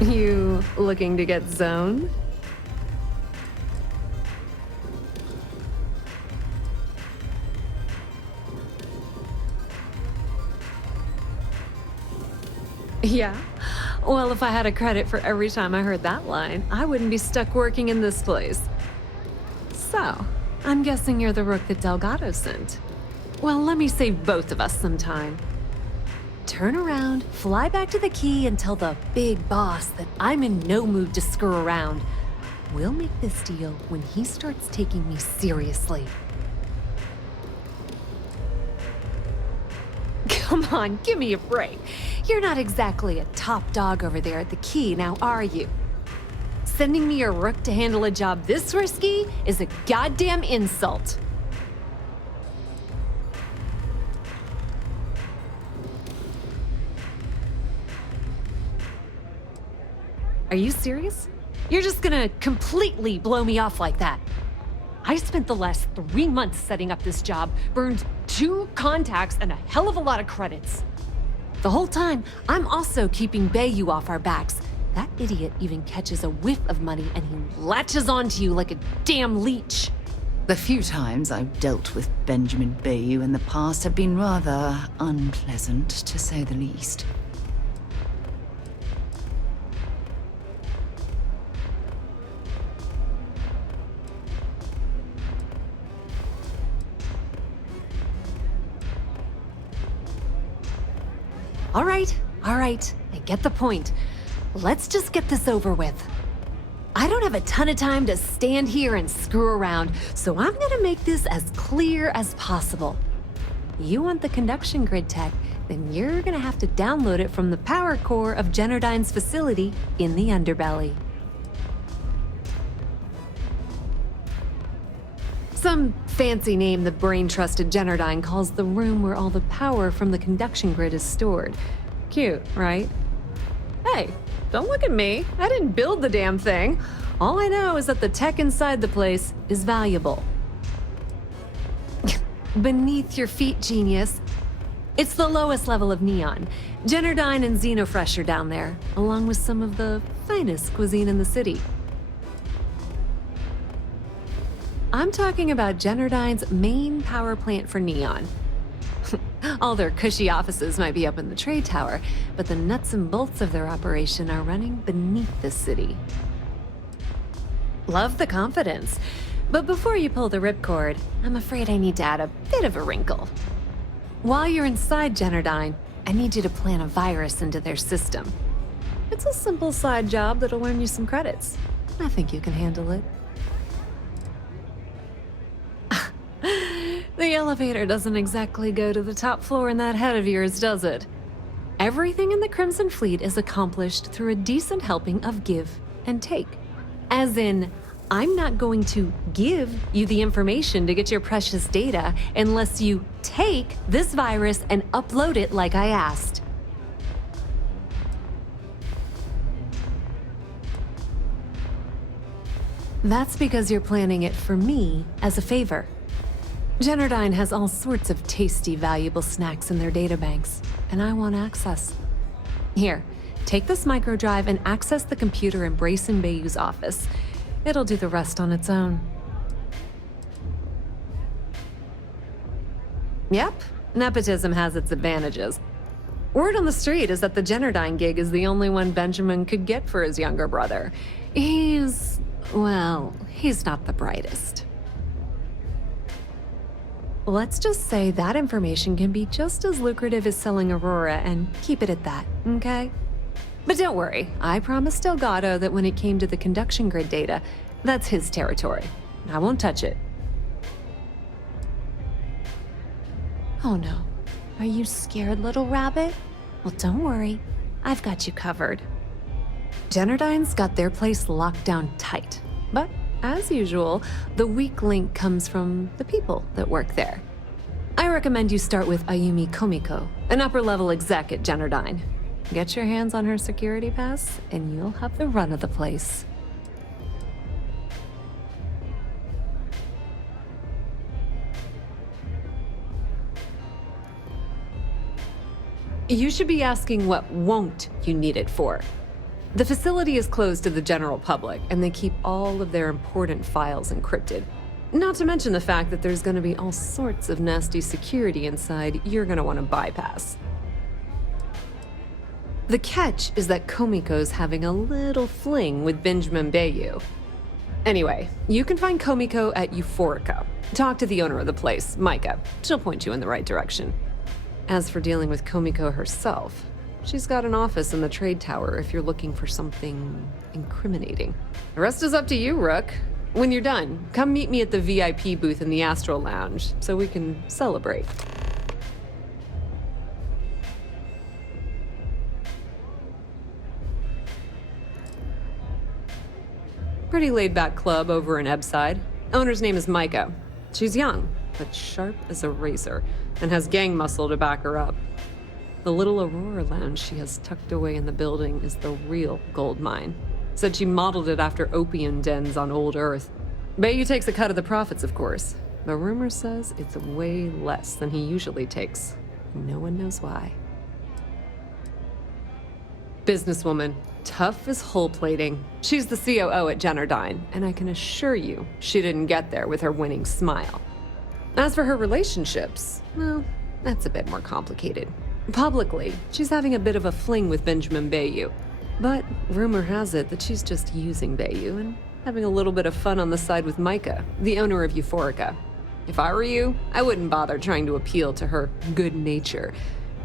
You looking to get zoned? Yeah? Well, if I had a credit for every time I heard that line, I wouldn't be stuck working in this place. So, I'm guessing you're the rook that Delgado sent. Well, let me save both of us some time. Turn around, fly back to the key, and tell the big boss that I'm in no mood to screw around. We'll make this deal when he starts taking me seriously. Come on, give me a break. You're not exactly a top dog over there at the key, now are you? Sending me your rook to handle a job this risky is a goddamn insult. Are you serious? You're just gonna completely blow me off like that? I spent the last 3 months setting up this job, burned 2 contacts and a hell of a lot of credits. The whole time, I'm also keeping Bayou off our backs. That idiot even catches a whiff of money and he latches onto you like a damn leech. The few times I've dealt with Benjamin Bayou in the past have been rather unpleasant, to say the least. All right, I get the point. Let's just get this over with. I don't have a ton of time to stand here and screw around, so I'm gonna make this as clear as possible. You want the conduction grid tech, then you're gonna have to download it from the power core of Generdyne's facility in the underbelly. Some fancy name the brain-trusted Generdyne calls the room where all the power from the conduction grid is stored. Cute, right? Hey, don't look at me. I didn't build the damn thing. All I know is that the tech inside the place is valuable. Beneath your feet, genius. It's the lowest level of Neon. Generdyne and Xenofresh are down there, along with some of the finest cuisine in the city. I'm talking about Generdyne's main power plant for Neon. All their cushy offices might be up in the trade tower, but the nuts and bolts of their operation are running beneath the city. Love the confidence. But before you pull the ripcord, I'm afraid I need to add a bit of a wrinkle. While you're inside Generdyne, I need you to plant a virus into their system. It's a simple side job that'll earn you some credits. I think you can handle it. The elevator doesn't exactly go to the top floor in that head of yours, does it? Everything in the Crimson Fleet is accomplished through a decent helping of give and take. As in, I'm not going to give you the information to get your precious data unless you take this virus and upload it like I asked. That's because you're planning it for me as a favor. Generdyne has all sorts of tasty, valuable snacks in their databanks, and I want access. Here, take this microdrive and access the computer in Brayson Bayou's office. It'll do the rest on its own. Yep, nepotism has its advantages. Word on the street is that the Generdyne gig is the only one Benjamin could get for his younger brother. He's not the brightest. Let's just say that information can be just as lucrative as selling Aurora and keep it at that, okay? But don't worry, I promised Delgado that when it came to the conduction grid data, that's his territory. I won't touch it. Oh no. Are you scared, little rabbit? Well, don't worry. I've got you covered. Generdyne's got their place locked down tight. But, as usual, the weak link comes from the people that work there. I recommend you start with Ayumi Komiko, an upper-level exec at Generdyne. Get your hands on her security pass, and you'll have the run of the place. You should be asking what won't you need it for. The facility is closed to the general public, and they keep all of their important files encrypted. Not to mention the fact that there's going to be all sorts of nasty security inside you're going to want to bypass. The catch is that Komiko's having a little fling with Benjamin Bayou. Anyway, you can find Komiko at Euphorica. Talk to the owner of the place, Micah. She'll point you in the right direction. As for dealing with Komiko herself, she's got an office in the trade tower if you're looking for something incriminating. The rest is up to you, Rook. When you're done, come meet me at the VIP booth in the Astral Lounge so we can celebrate. Pretty laid-back club over in Ebbside. Owner's name is Micah. She's young, but sharp as a razor, and has gang muscle to back her up. The little Aurora lounge she has tucked away in the building is the real gold mine. Said she modeled it after opium dens on old Earth. Bayou takes a cut of the profits, of course, but rumor says it's way less than he usually takes. No one knows why. Businesswoman, tough as hull plating. She's the COO at Generdyne, and I can assure you she didn't get there with her winning smile. As for her relationships, well, that's a bit more complicated. Publicly, she's having a bit of a fling with Benjamin Bayou, but rumor has it that she's just using Bayou and having a little bit of fun on the side with Micah, the owner of Euphorica. If I were you, I wouldn't bother trying to appeal to her good nature.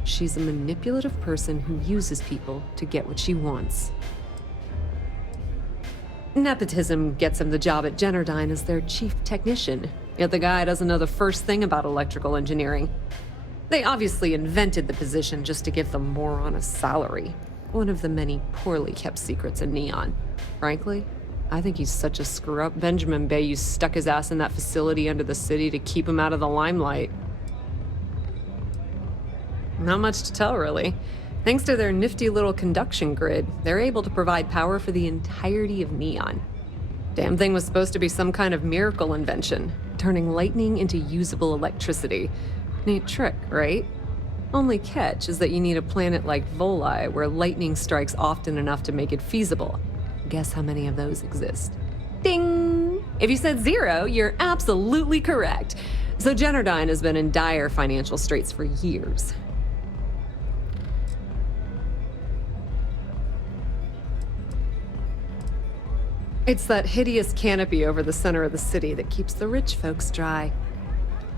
She's a manipulative person who uses people to get what she wants. Nepotism gets him the job at Generdyne as their chief technician, yet the guy doesn't know the first thing about electrical engineering. They obviously invented the position just to give the moron a salary. One of the many poorly kept secrets in Neon. Frankly, I think he's such a screw-up. Benjamin Bayou stuck his ass in that facility under the city to keep him out of the limelight. Not much to tell, really. Thanks to their nifty little conduction grid, they're able to provide power for the entirety of Neon. Damn thing was supposed to be some kind of miracle invention, turning lightning into usable electricity. Neat trick, right? Only catch is that you need a planet like Voli where lightning strikes often enough to make it feasible. Guess how many of those exist? Ding! If you said 0, you're absolutely correct. So Generdyne has been in dire financial straits for years. It's that hideous canopy over the center of the city that keeps the rich folks dry.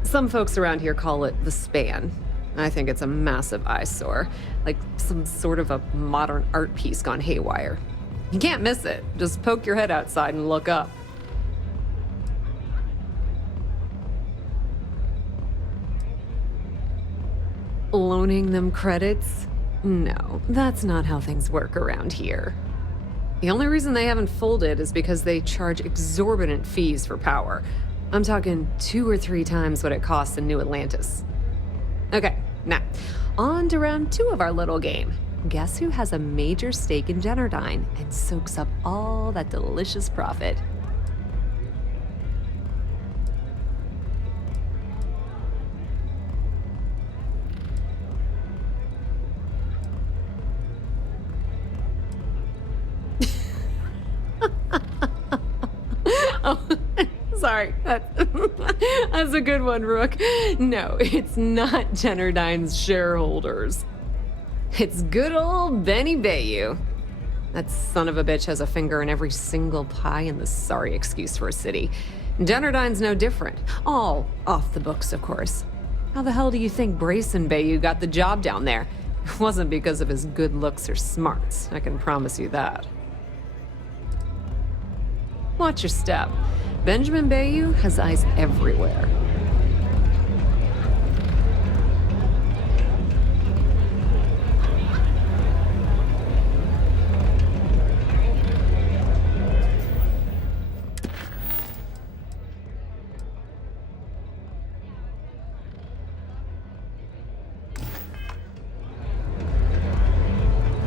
Some folks around here call it the Span. I think it's a massive eyesore, like some sort of a modern art piece gone haywire. You can't miss it. Just poke your head outside and look up. Loaning them credits? No, that's not how things work around here. The only reason they haven't folded is because they charge exorbitant fees for power. I'm talking 2 or 3 times what it costs in New Atlantis. Okay, now, on to round 2 of our little game. Guess who has a major stake in Generdyne and soaks up all that delicious profit? Oh, sorry. That's a good one, Rook. No, it's not Generdyne's shareholders. It's good old Benny Bayou. That son of a bitch has a finger in every single pie in the sorry excuse for a city. Generdyne's no different. All off the books, of course. How the hell do you think Brayson Bayou got the job down there? It wasn't because of his good looks or smarts, I can promise you that. Watch your step. Benjamin Bayou has eyes everywhere.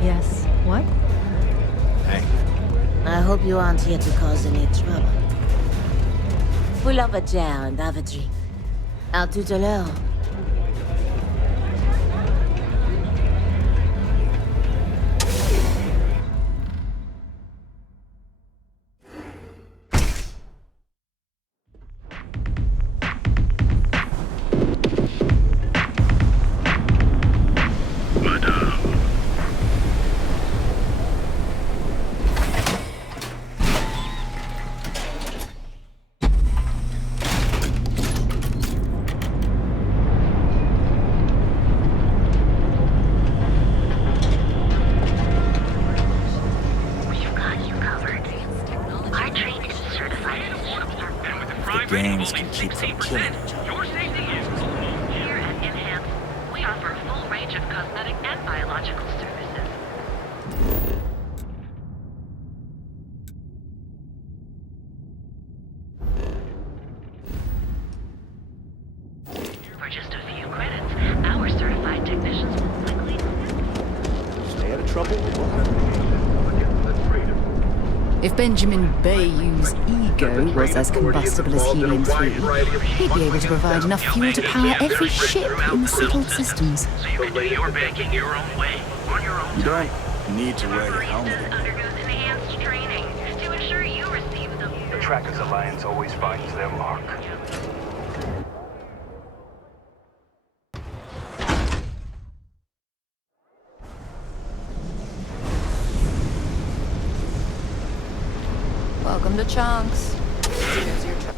Yes, what? Hey. I hope you aren't here to cause any trouble. Full of a jar and have a drink. À tout à l'heure. keep from killing each other. Your safety is Here at Enhance, we offer a full range of cosmetic and biological services. For just a few credits, our certified technicians will quickly... Stay out of trouble, we'll have If Benjamin Bayou's ego was as combustible as helium-3, he'd be able to provide enough fuel to power every ship in the settled systems. so you can do your banking your own way, on your own You time. don't need to wear the helmet. undergoes enhanced training to ensure you receive the... The Trackers Alliance always finds their mark. Welcome to Chunks. Here's your truck.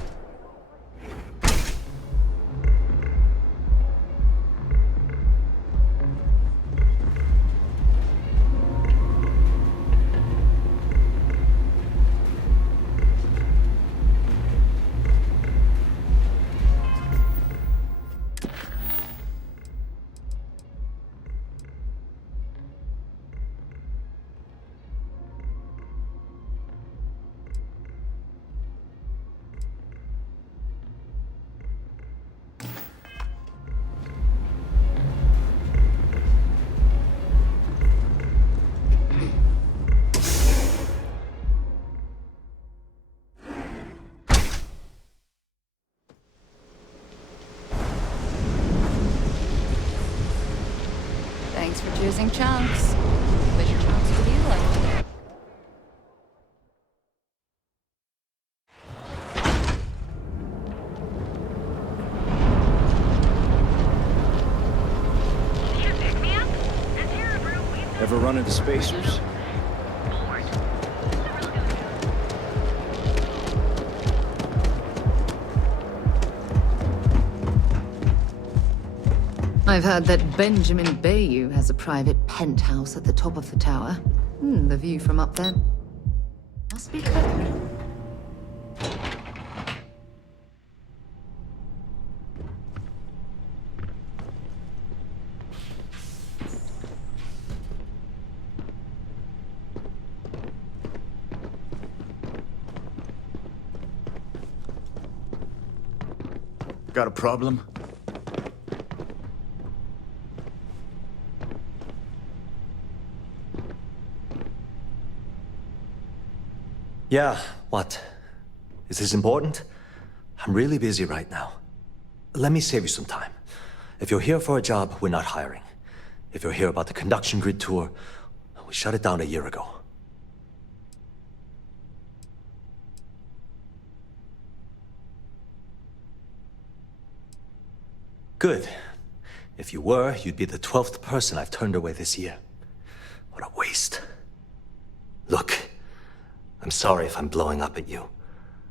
Thanks for choosing Chunks. Which chunks would you like today? You pick me up? Is here a brew we Ever run into spacers? board? I've heard that Benjamin Bayou has a private penthouse at the top of the tower. The view from up there must be good. Got a problem? Yeah, what? Is this important? I'm really busy right now. Let me save you some time. If you're here for a job, we're not hiring. If you're here about the conduction grid tour, we shut it down a year ago. Good. If you were, you'd be the 12th person I've turned away this year. What a waste. Look, I'm sorry if I'm blowing up at you,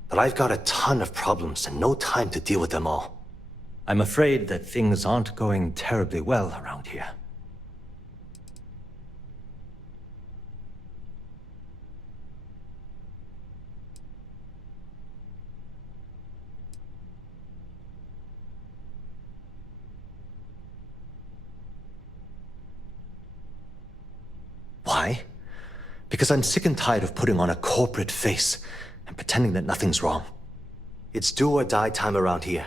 but I've got a ton of problems and no time to deal with them all. I'm afraid that things aren't going terribly well around here. Why? Because I'm sick and tired of putting on a corporate face and pretending that nothing's wrong. It's do or die time around here.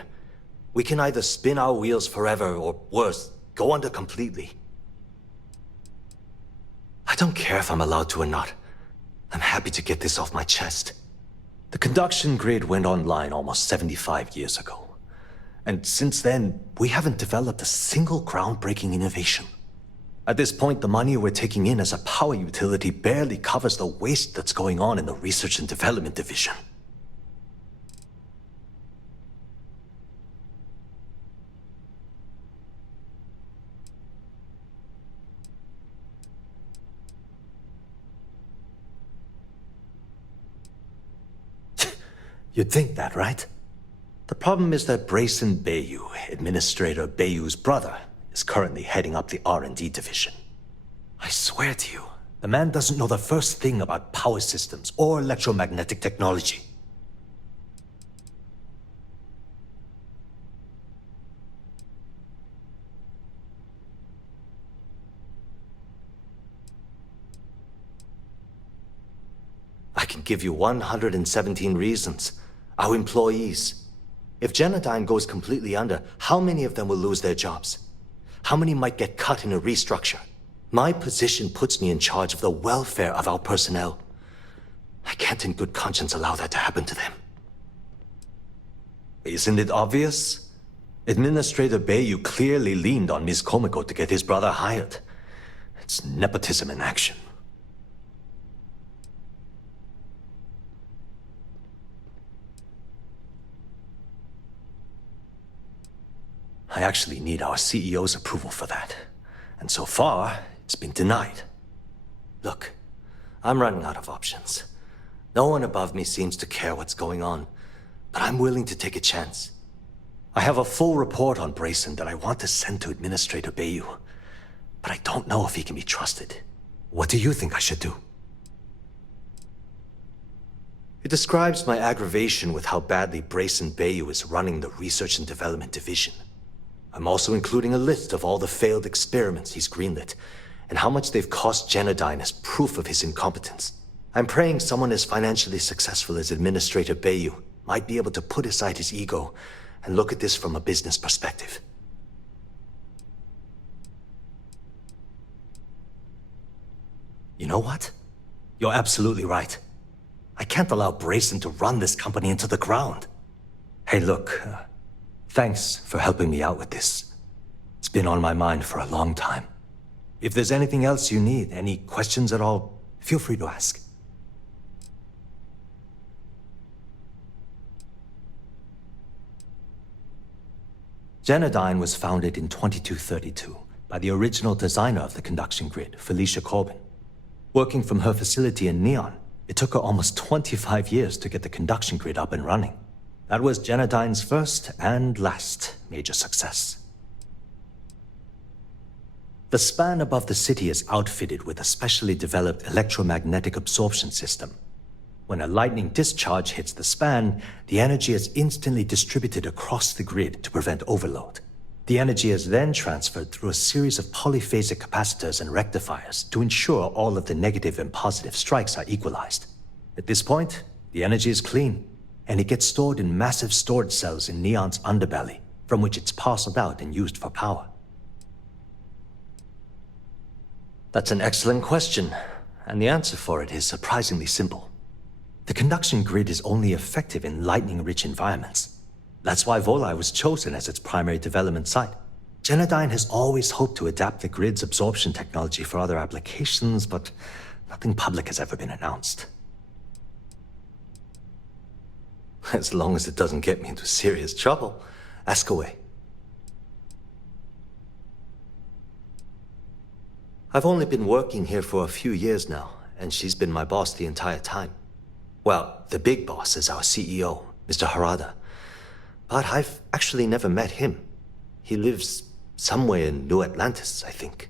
We can either spin our wheels forever or worse, go under completely. I don't care if I'm allowed to or not. I'm happy to get this off my chest. The conduction grid went online almost 75 years ago. And since then, we haven't developed a single groundbreaking innovation. At this point, the money we're taking in as a power utility barely covers the waste that's going on in the research and development division. You'd think that, right? The problem is that Brayson Bayou, Administrator Bayou's brother, is currently heading up the R&D division. I swear to you, the man doesn't know the first thing about power systems or electromagnetic technology. can give you 117 reasons. Our employees. If Genodyne goes completely under, how many of them will lose their jobs? How many might get cut in a restructure? My position puts me in charge of the welfare of our personnel. I can't in good conscience allow that to happen to them. Isn't it obvious? Administrator Bayu clearly leaned on Ms. Komiko to get his brother hired. It's nepotism in action. I actually need our CEO's approval for that. And so far, it's been denied. Look, I'm running out of options. No one above me seems to care what's going on, but I'm willing to take a chance. I have a full report on Brayson that I want to send to Administrator Bayu, but I don't know if he can be trusted. What do you think I should do? It describes my aggravation with how badly Brayson Bayu is running the Research and Development Division. I'm also including a list of all the failed experiments he's greenlit, and how much they've cost Genodyne as proof of his incompetence. I'm praying someone as financially successful as Administrator Bayu might be able to put aside his ego and look at this from a business perspective. You know what? You're absolutely right. I can't allow Brayson to run this company into the ground. Hey, look, thanks for helping me out with this. It's been on my mind for a long time. If there's anything else you need, any questions at all, feel free to ask. Genodyne was founded in 2232 by the original designer of the conduction grid, Felicia Corbin. Working from her facility in Neon, it took her almost 25 years to get the conduction grid up and running. That was Genodyne's first and last major success. The span above the city is outfitted with a specially developed electromagnetic absorption system. When a lightning discharge hits the span, the energy is instantly distributed across the grid to prevent overload. The energy is then transferred through a series of polyphasic capacitors and rectifiers to ensure all of the negative and positive strikes are equalized. At this point, the energy is clean, and it gets stored in massive storage cells in Neon's underbelly, from which it's parceled out and used for power. That's an excellent question, and the answer for it is surprisingly simple. The conduction grid is only effective in lightning-rich environments. That's why Volai was chosen as its primary development site. Genodyne has always hoped to adapt the grid's absorption technology for other applications, but nothing public has ever been announced. As long as it doesn't get me into serious trouble, ask away. I've only been working here for a few years now, and she's been my boss the entire time. Well, the big boss is our CEO, Mr. Harada. But I've actually never met him. He lives somewhere in New Atlantis, I think.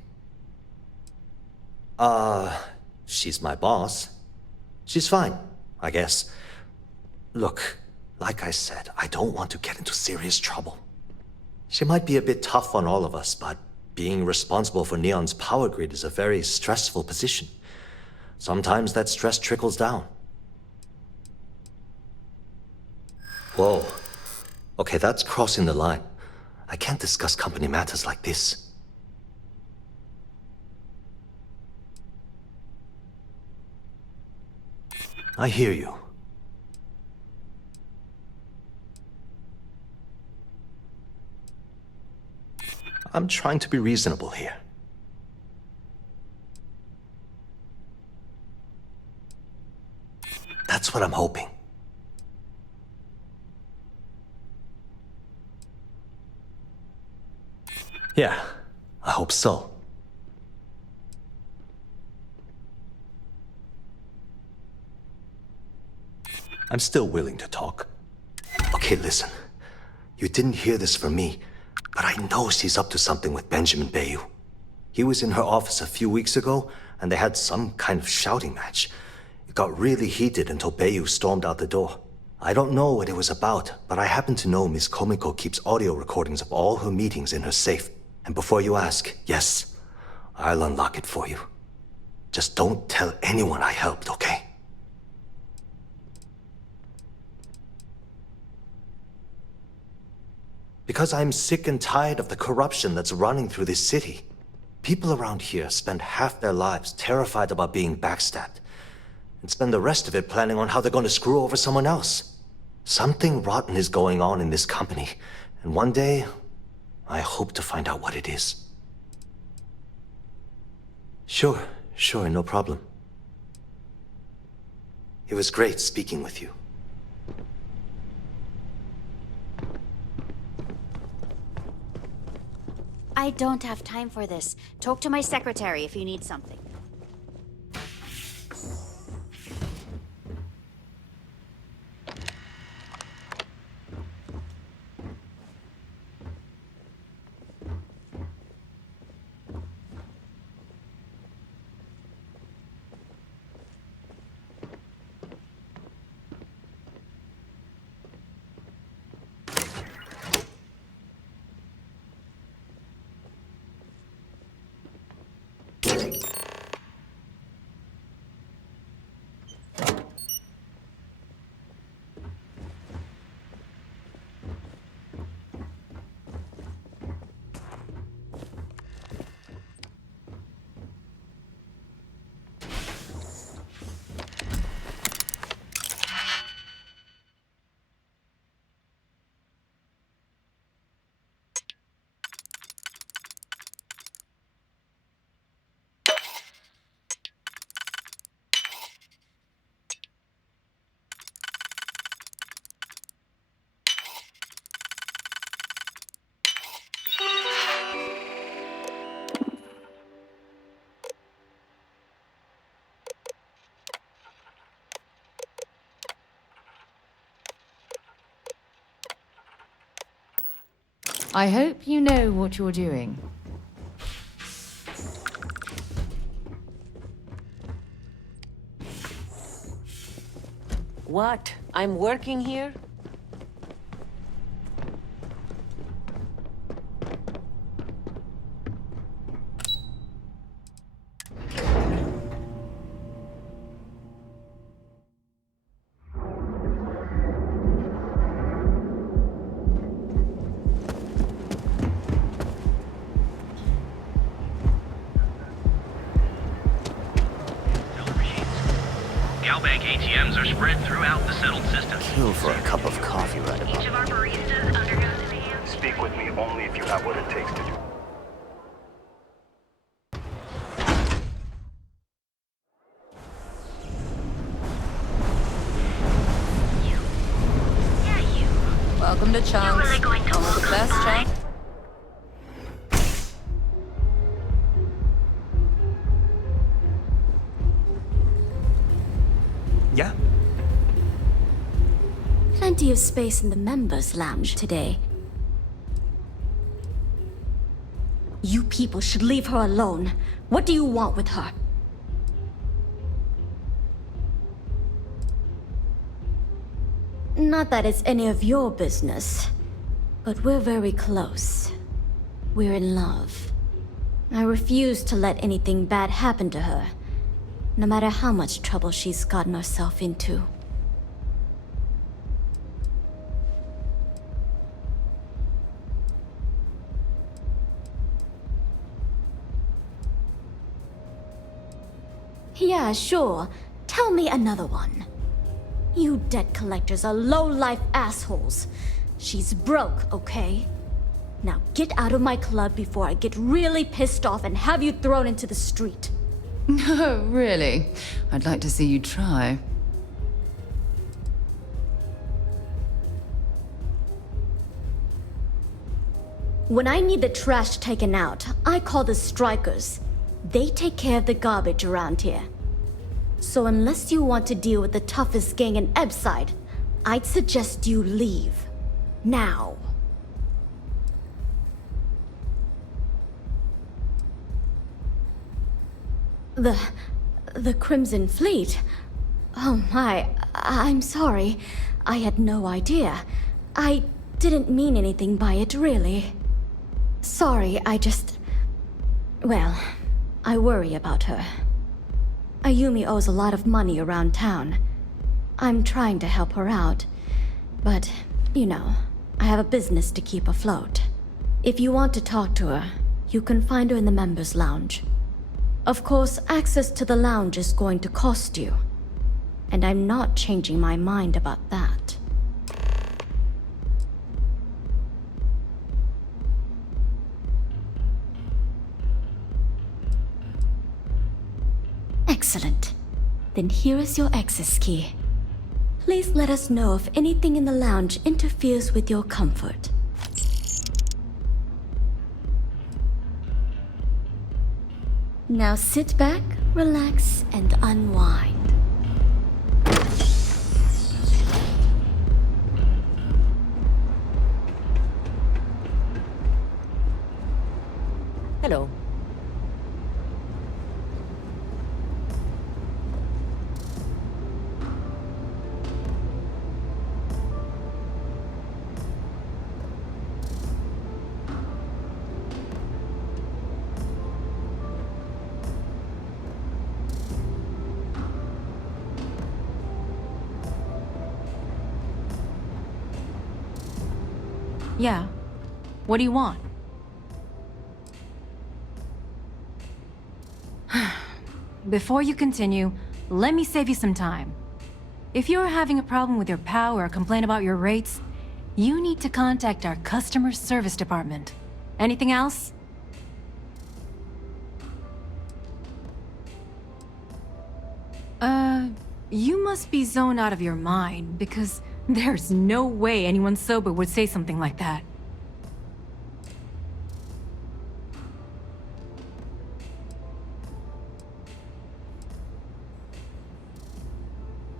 She's my boss. She's fine, I guess. Look, like I said, I don't want to get into serious trouble. She might be a bit tough on all of us, but being responsible for Neon's power grid is a very stressful position. Sometimes that stress trickles down. Whoa. Okay, that's crossing the line. I can't discuss company matters like this. I hear you. I'm trying to be reasonable here. That's what I'm hoping. Yeah, I hope so. I'm still willing to talk. Okay, listen. You didn't hear this from me, but I know she's up to something with Benjamin Bayu. He was in her office a few weeks ago, and they had some kind of shouting match. It got really heated until Bayu stormed out the door. I don't know what it was about, but I happen to know Miss Komiko keeps audio recordings of all her meetings in her safe. And before you ask, yes, I'll unlock it for you. Just don't tell anyone I helped, okay? because I'm sick and tired of the corruption that's running through this city. People around here spend half their lives terrified about being backstabbed, and spend the rest of it planning on how they're going to screw over someone else. Something rotten is going on in this company, and one day, I hope to find out what it is. Sure, no problem. It was great speaking with you. I don't have time for this. Talk to my secretary if you need something. I hope you know what you're doing. What? I'm working here? Galbank ATMs are spread throughout the settled system. Kill for a cup of coffee right about Each of our baristas undergoes exams. Speak with me only if you have what it takes to do. Yeah, you. Welcome to Chance. You're really going to walk The best on by? chance. Yeah? Plenty of space in the members' lounge today. You people should leave her alone. What do you want with her? Not that it's any of your business, but we're very close. We're in love. I refuse to let anything bad happen to her, no matter how much trouble she's gotten herself into. Yeah, sure. Tell me another one. You debt collectors are low-life assholes. She's broke, okay? Now get out of my club before I get really pissed off and have you thrown into the street. No, really? I'd like to see you try. When I need the trash taken out, I call the strikers. They take care of the garbage around here. So unless you want to deal with the toughest gang in Ebside, I'd suggest you leave. Now. The Crimson Fleet? Oh my, I'm sorry. I had no idea. I didn't mean anything by it, really. Sorry, well, I worry about her. Ayumi owes a lot of money around town. I'm trying to help her out, but, you know, I have a business to keep afloat. If you want to talk to her, you can find her in the members' lounge. Of course, access to the lounge is going to cost you. And I'm not changing my mind about that. Excellent. Then here is your access key. Please let us know if anything in the lounge interferes with your comfort. Now sit back, relax, and unwind. Hello. Yeah. What do you want? Before you continue, let me save you some time. If you're having a problem with your POW or a complaint about your rates, you need to contact our customer service department. Anything else? You must be zoned out of your mind, because there's no way anyone sober would say something like that.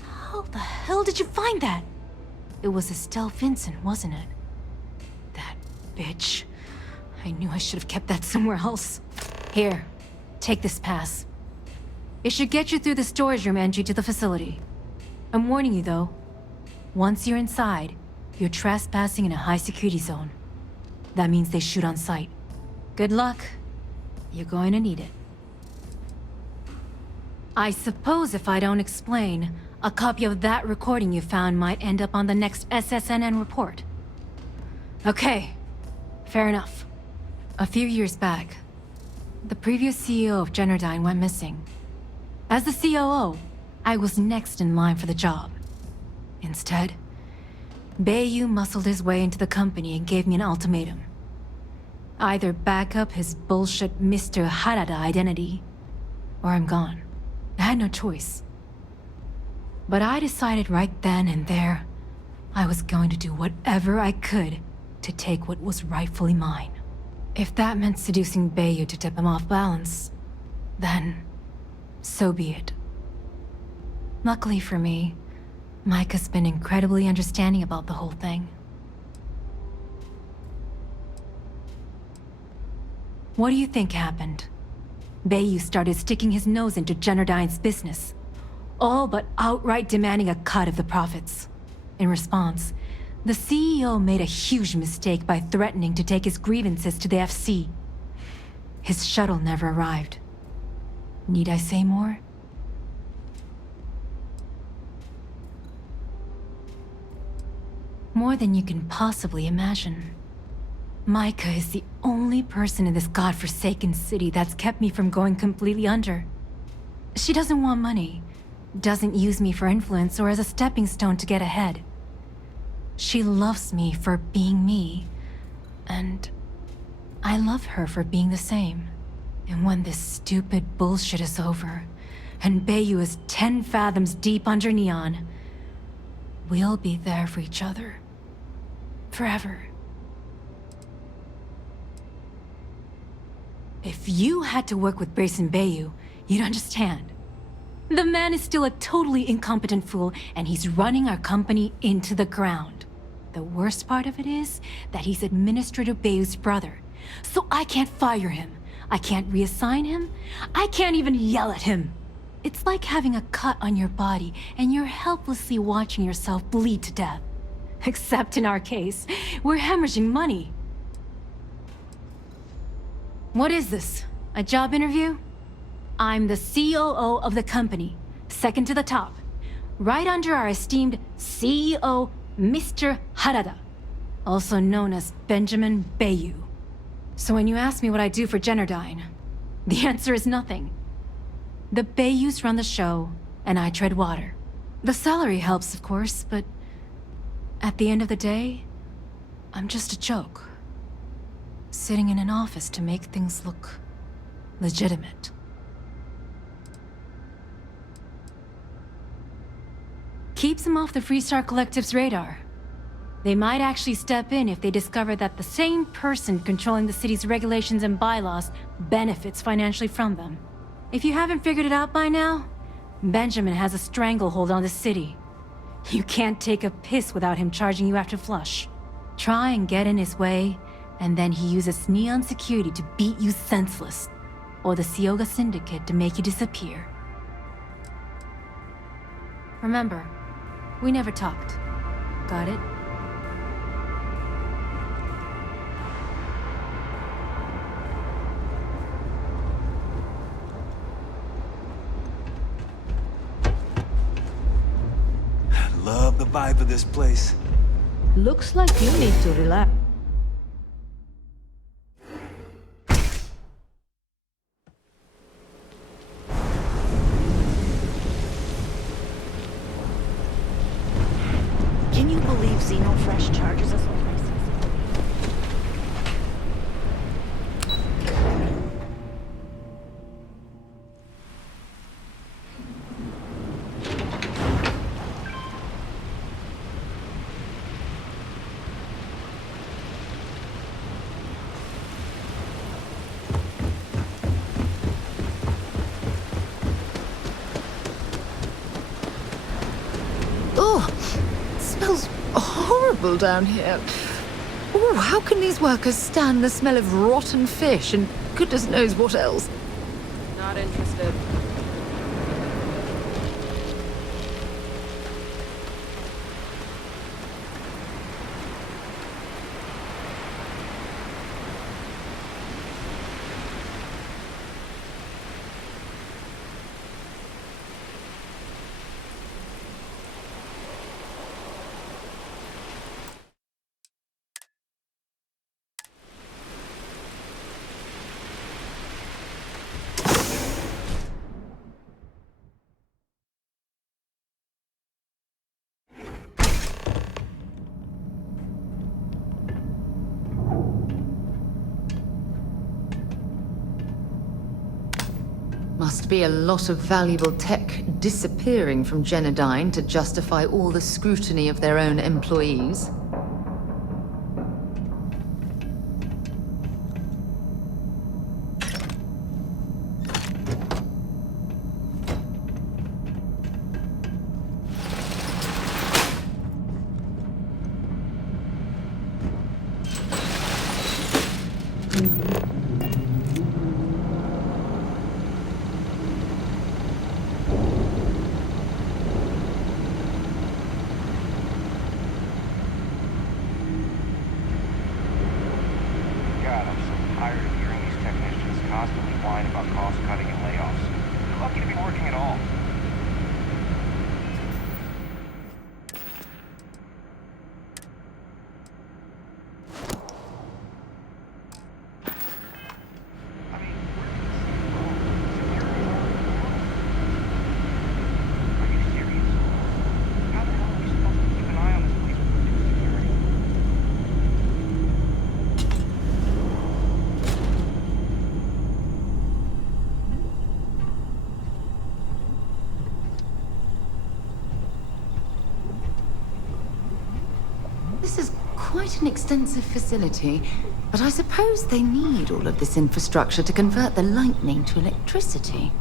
How the hell did you find that? It was Estelle Vincent, wasn't it? That bitch. I knew I should have kept that somewhere else. Here, take this pass. It should get you through the storage room entry to the facility. I'm warning you though. Once you're inside, you're trespassing in a high-security zone. That means they shoot on sight. Good luck. You're going to need it. I suppose if I don't explain, a copy of that recording you found might end up on the next SSNN report. Okay, fair enough. A few years back, the previous CEO of Generdyne went missing. As the COO, I was next in line for the job. Instead, Bayu muscled his way into the company and gave me an ultimatum. Either back up his bullshit Mr. Harada identity, or I'm gone. I had no choice. But I decided right then and there, I was going to do whatever I could to take what was rightfully mine. If that meant seducing Bayu to tip him off balance, then so be it. Luckily for me, Mike has been incredibly understanding about the whole thing. What do you think happened? Bayu started sticking his nose into Generdyne's business, all but outright demanding a cut of the profits. In response, the CEO made a huge mistake by threatening to take his grievances to the FC. His shuttle never arrived. Need I say more? More than you can possibly imagine. Micah is the only person in this godforsaken city that's kept me from going completely under. She doesn't want money, doesn't use me for influence or as a stepping stone to get ahead. She loves me for being me, and I love her for being the same. And when this stupid bullshit is over, and Bayu is 10 fathoms deep under Neon, we'll be there for each other. Forever. If you had to work with Brayson Bayu, you'd understand. The man is still a totally incompetent fool, and he's running our company into the ground. The worst part of it is that he's Administrator Bayu's brother, so I can't fire him. I can't reassign him. I can't even yell at him. It's like having a cut on your body and you're helplessly watching yourself bleed to death. Except in our case, we're hemorrhaging money. What is this? A job interview? I'm the COO of the company, second to the top, right under our esteemed CEO, Mr. Harada. also known as Benjamin Bayou. So when you ask me what I do for Generdyne, the answer is nothing. The Bayous run the show, and I tread water. The salary helps, of course, but at the end of the day, I'm just a joke. Sitting in an office to make things look legitimate. Keeps them off the Freestar Collective's radar. They might actually step in if they discover that the same person controlling the city's regulations and bylaws benefits financially from them. If you haven't figured it out by now, Benjamin has a stranglehold on the city. You can't take a piss without him charging you after flush. Try and get in his way, and then he uses Neon security to beat you senseless, or the Sioga Syndicate to make you disappear. Remember, we never talked. Got it? Love the vibe of this place. Looks like you need to relax. Can you believe Xenofresh charges us with racism? Oh, it smells horrible down here. Oh, how can these workers stand the smell of rotten fish and goodness knows what else? Not interested. Must be a lot of valuable tech disappearing from Generdyne to justify all the scrutiny of their own employees. God, I'm so tired of hearing these technicians constantly whine about cost cutting and layoffs. They're lucky to be working at all. I mean, where did this go? Security's on. Are you serious? How the hell are we supposed to keep an eye on this place with security? This is quite an extensive facility, but I suppose they need all of this infrastructure to convert the lightning to electricity.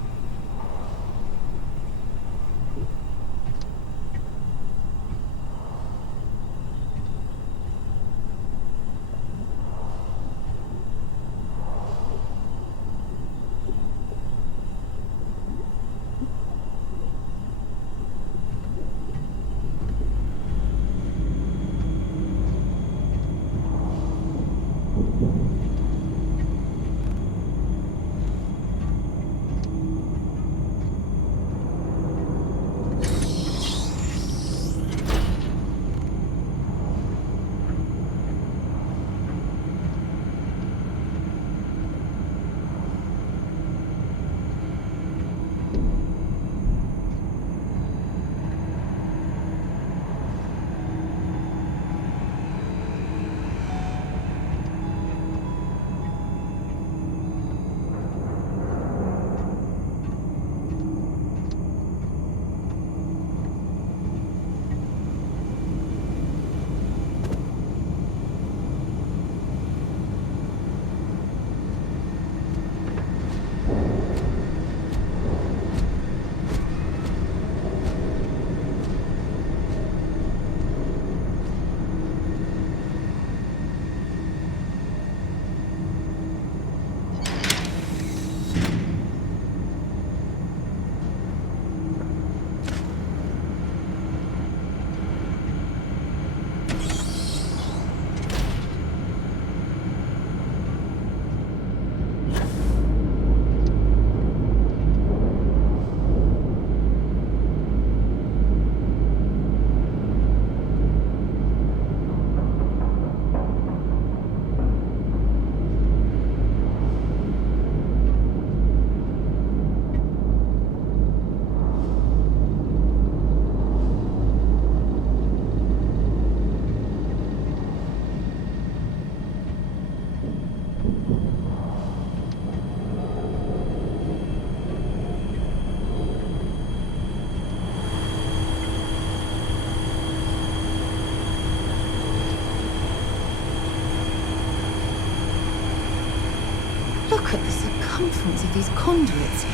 circumference of these conduits.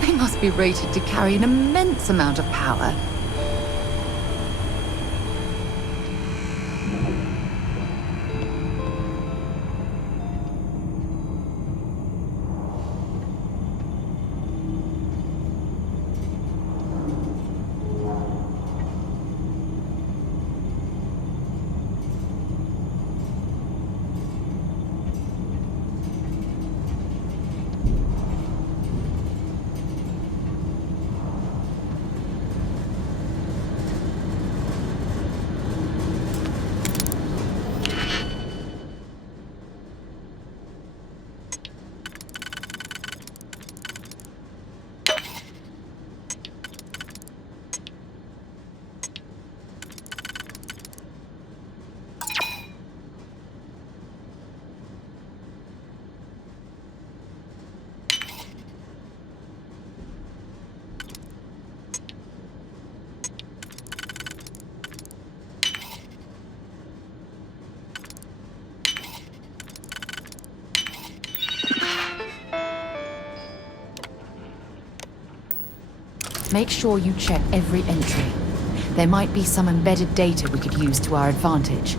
They must be rated to carry an immense amount of power. Make sure you check every entry. There might be some embedded data we could use to our advantage.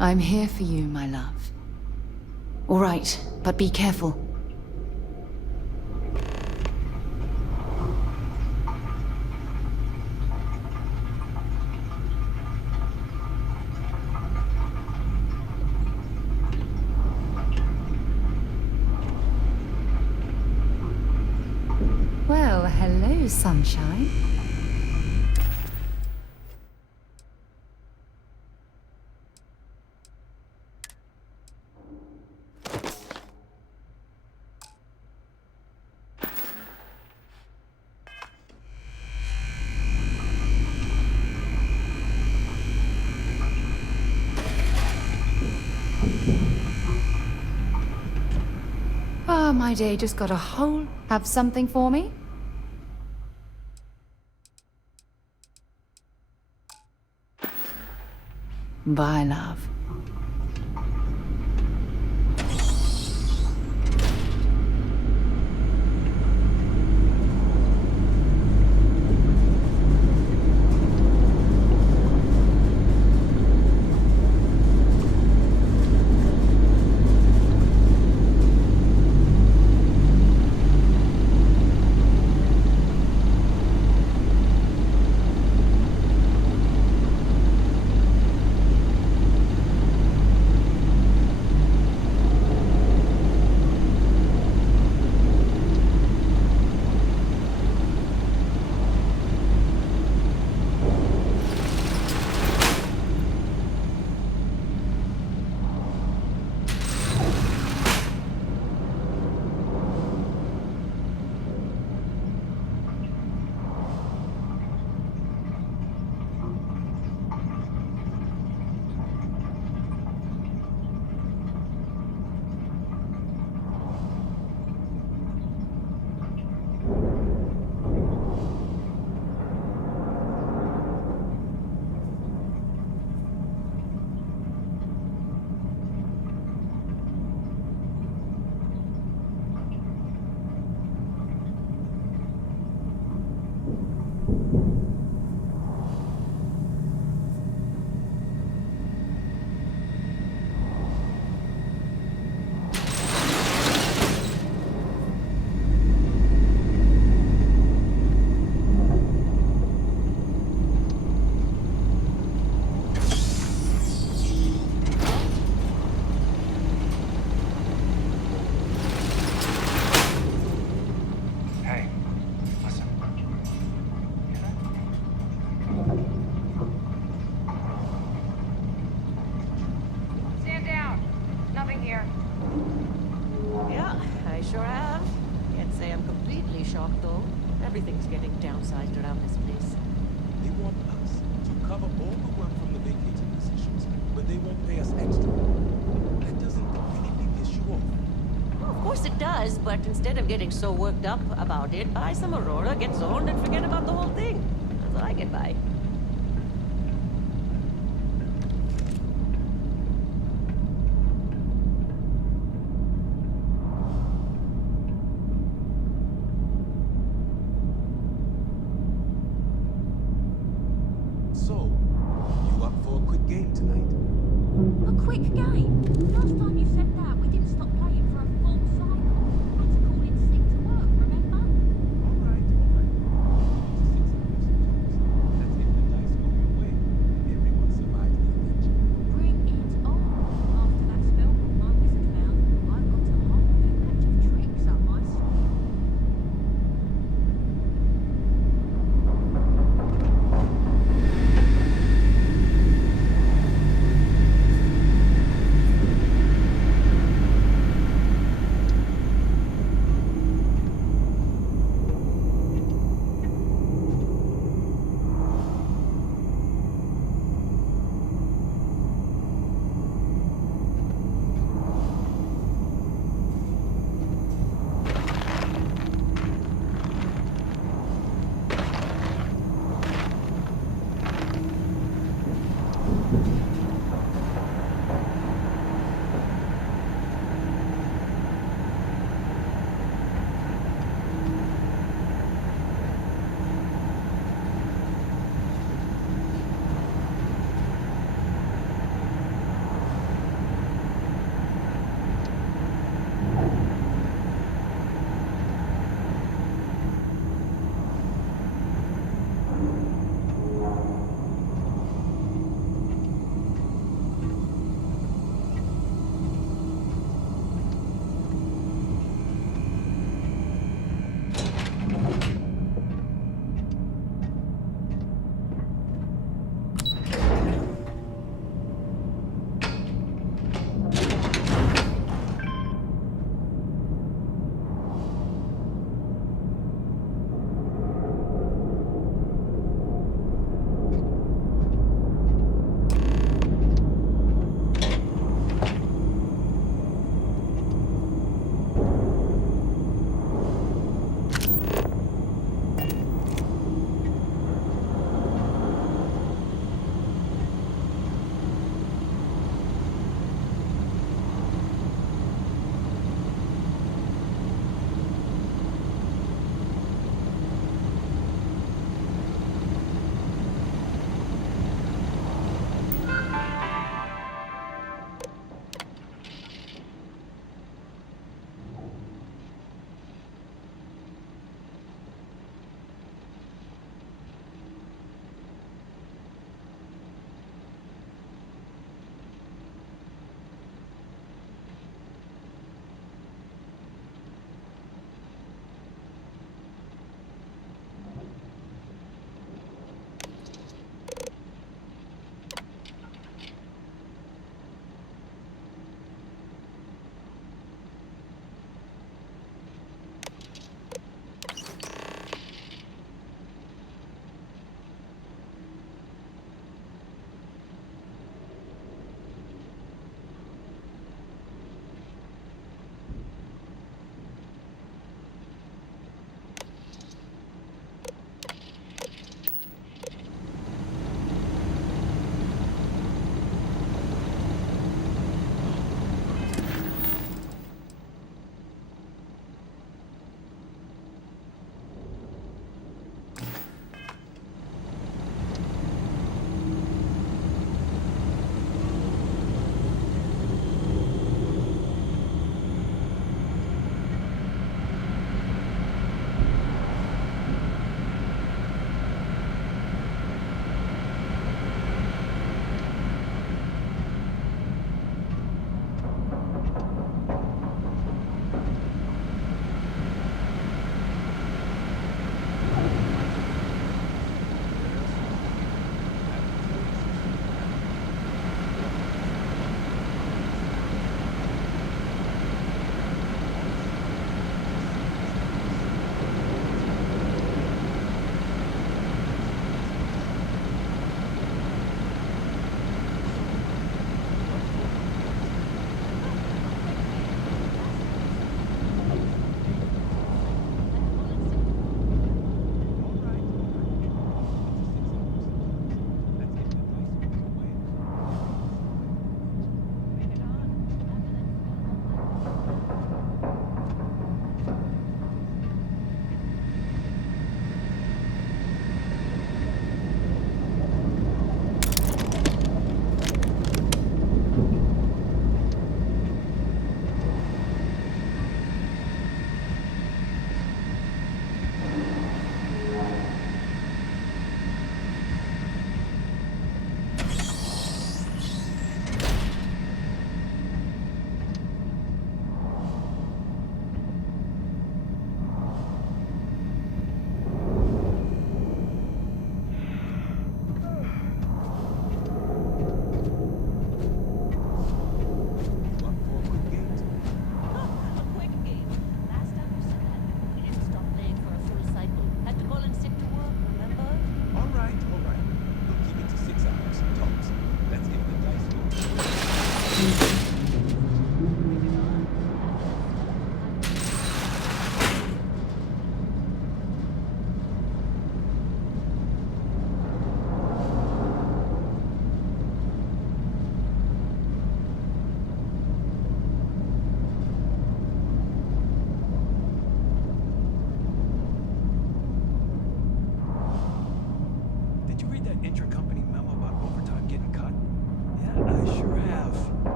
I'm here for you, my love. All right, but be careful. Well, hello, sunshine. Oh, my day just got a hole. Have something for me? Bye, love. sure have. Can't say I'm completely shocked, though. Everything's getting downsized around this place. They want us to cover all the work from the vacated positions, but they won't pay us extra. That doesn't completely piss you off. Well, of course it does, but instead of getting so worked up about it, buy some Aurora, get zoned, and forget about the whole thing. That's what I get by. So, you up for a quick game tonight? A quick game? Last time you said that, we didn't stop playing for a full cycle. Had to call in sick to work, remember? All right. Let's hit the dice go your way. Everyone survives the adventure. Bring it on. After that spell book my wizard found, I've got a whole new patch of tricks up my sleeve.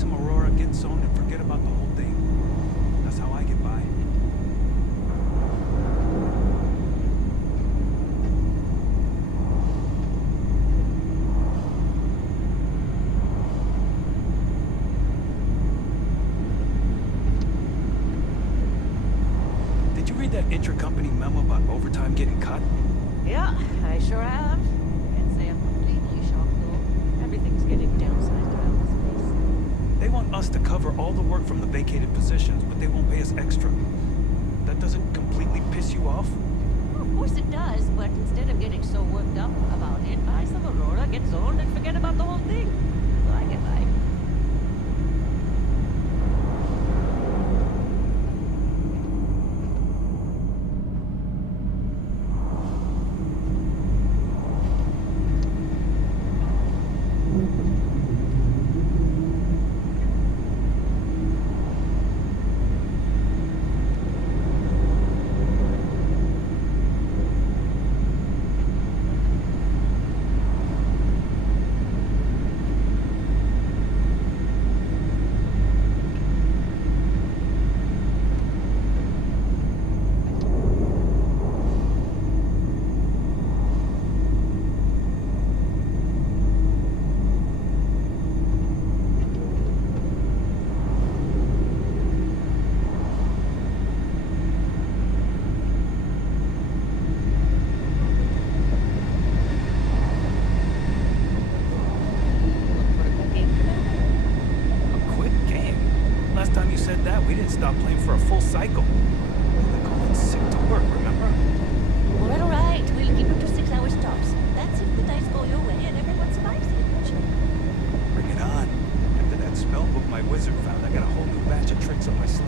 some Aurora, get zoned, and forget about the whole thing. That's how I get by. Did you read that intra-company memo about overtime getting cut? Yeah, I sure have. Can't say I'm completely shocked, though. Everything's getting downsized around this place. They want us to cover all the work from the vacated positions, but they won't pay us extra. That doesn't completely piss you off? Well, of course it does, but instead of getting so worked up about it, buy some Aurora, get zoned, and forget about the whole thing. That's what I get by. We didn't stop playing for a full cycle. We were going sick to work, remember? All right. We'll keep it to 6 hour stops. That's if the dice go your way and everyone survives the adventure. Bring it on. After that spell book my wizard found, I got a whole new batch of tricks on my sleeve.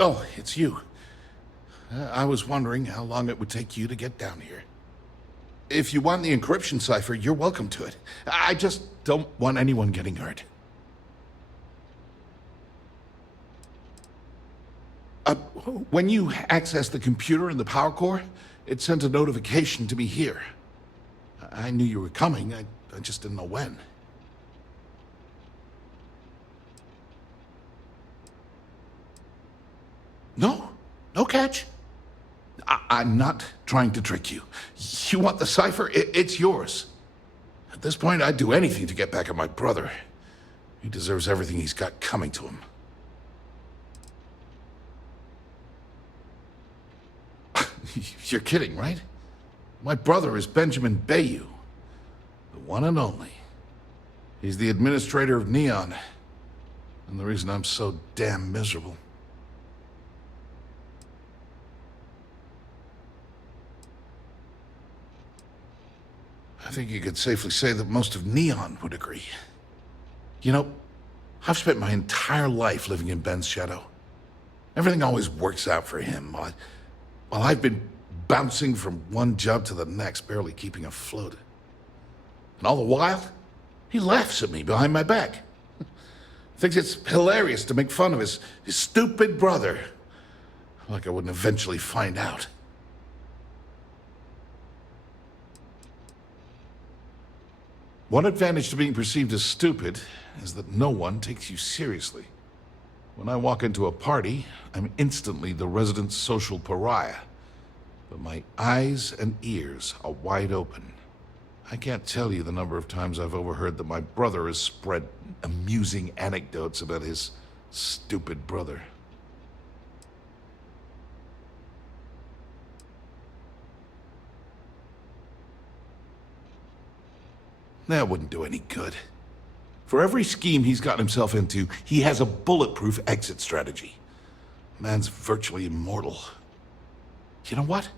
Oh, it's you. I was wondering how long it would take you to get down here. If you want the encryption cipher, you're welcome to it. I just don't want anyone getting hurt. When you access the computer in the power core, it sends a notification to me here. I knew you were coming, I just didn't know when. No catch. I'm not trying to trick you. You want the cipher? It's yours. At this point, I'd do anything to get back at my brother. He deserves everything he's got coming to him. You're kidding, right? My brother is Benjamin Bayou, the one and only. He's the administrator of Neon, and the reason I'm so damn miserable. I think you could safely say that most of Neon would agree. You know, I've spent my entire life living in Ben's shadow. Everything always works out for him, while I've been bouncing from one job to the next, barely keeping afloat. And all the while, he laughs at me behind my back. Thinks it's hilarious to make fun of his stupid brother. Like I wouldn't eventually find out. One advantage to being perceived as stupid is that no one takes you seriously. When I walk into a party, I'm instantly the resident social pariah. But my eyes and ears are wide open. I can't tell you the number of times I've overheard that my brother has spread amusing anecdotes about his stupid brother. That wouldn't do any good. For every scheme he's gotten himself into, he has a bulletproof exit strategy. Man's virtually immortal. You know what?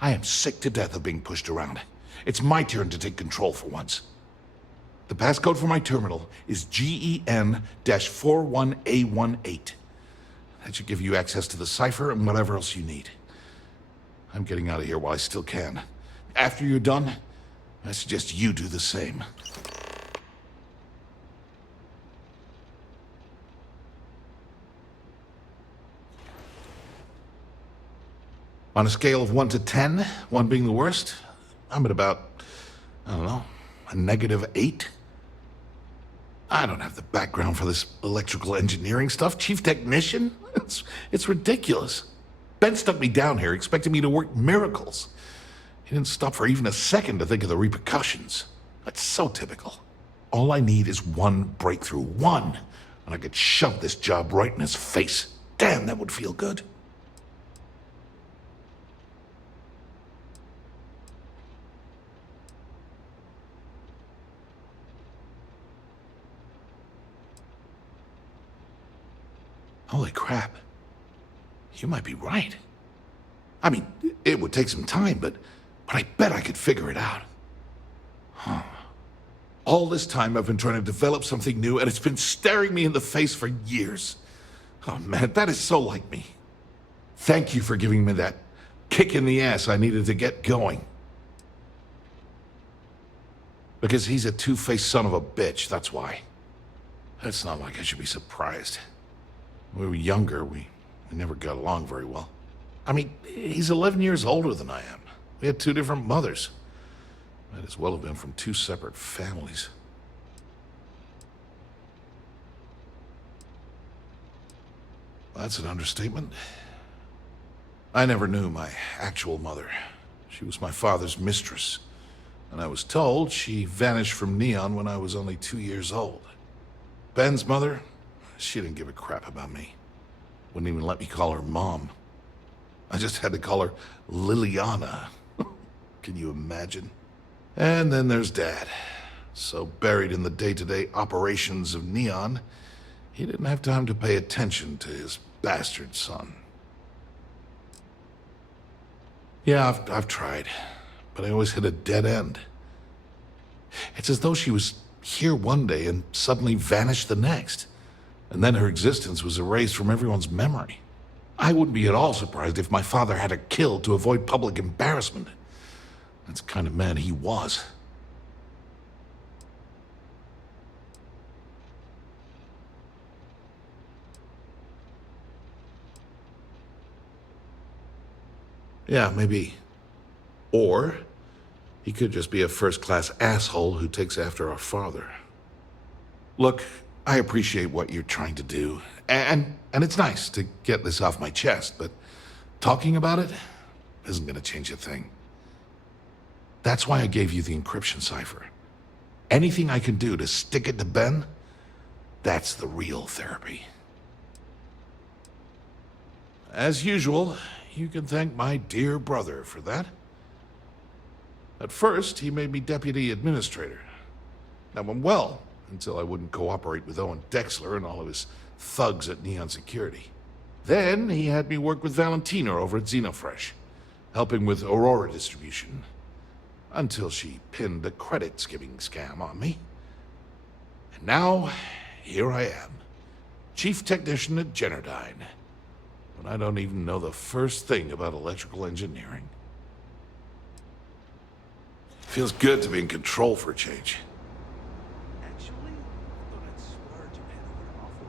I am sick to death of being pushed around. It's my turn to take control for once. The passcode for my terminal is GEN-41A18. That should give you access to the cipher and whatever else you need. I'm getting out of here while I still can. After you're done, I suggest you do the same. On a scale of 1 to 10, 1 being the worst, I'm at about, I don't know, a -8. I don't have the background for this electrical engineering stuff. Chief technician? It's ridiculous. Ben stuck me down here expecting me to work miracles. He didn't stop for even a second to think of the repercussions. That's so typical. All I need is one breakthrough, one, and I could shove this job right in his face. Damn, that would feel good. Holy crap. You might be right. I mean, it would take some time, but I bet I could figure it out. Huh. All this time I've been trying to develop something new, and it's been staring me in the face for years. Oh man, that is so like me. Thank you for giving me that kick in the ass I needed to get going. Because he's a two-faced son of a bitch, that's why. It's not like I should be surprised. When we were younger, we never got along very well. I mean, he's 11 years older than I am. We had 2 different mothers. Might as well have been from 2 separate families. That's an understatement. I never knew my actual mother. She was my father's mistress. And I was told she vanished from Neon when I was only 2 years old. Ben's mother, she didn't give a crap about me. Wouldn't even let me call her Mom. I just had to call her Liliana. Can you imagine? And then there's Dad. So buried in the day-to-day operations of Neon, he didn't have time to pay attention to his bastard son. Yeah, I've tried, but I always hit a dead end. It's as though she was here one day and suddenly vanished the next. And then her existence was erased from everyone's memory. I wouldn't be at all surprised if my father had her killed to avoid public embarrassment. That's the kind of man he was. Yeah, maybe. Or he could just be a first-class asshole who takes after our father. Look, I appreciate what you're trying to do, and it's nice to get this off my chest, but talking about it isn't going to change a thing. That's why I gave you the encryption cipher. Anything I can do to stick it to Ben, that's the real therapy. As usual, you can thank my dear brother for that. At first, he made me deputy administrator. That went well, until I wouldn't cooperate with Owen Dexler and all of his thugs at Neon Security. Then he had me work with Valentina over at Xenofresh, helping with Aurora distribution, until she pinned a credit-skimming scam on me. And now, here I am, chief technician at Generdyne, when I don't even know the first thing about electrical engineering. Feels good to be in control for a change. Actually, I thought I'd splurge and head over to Awful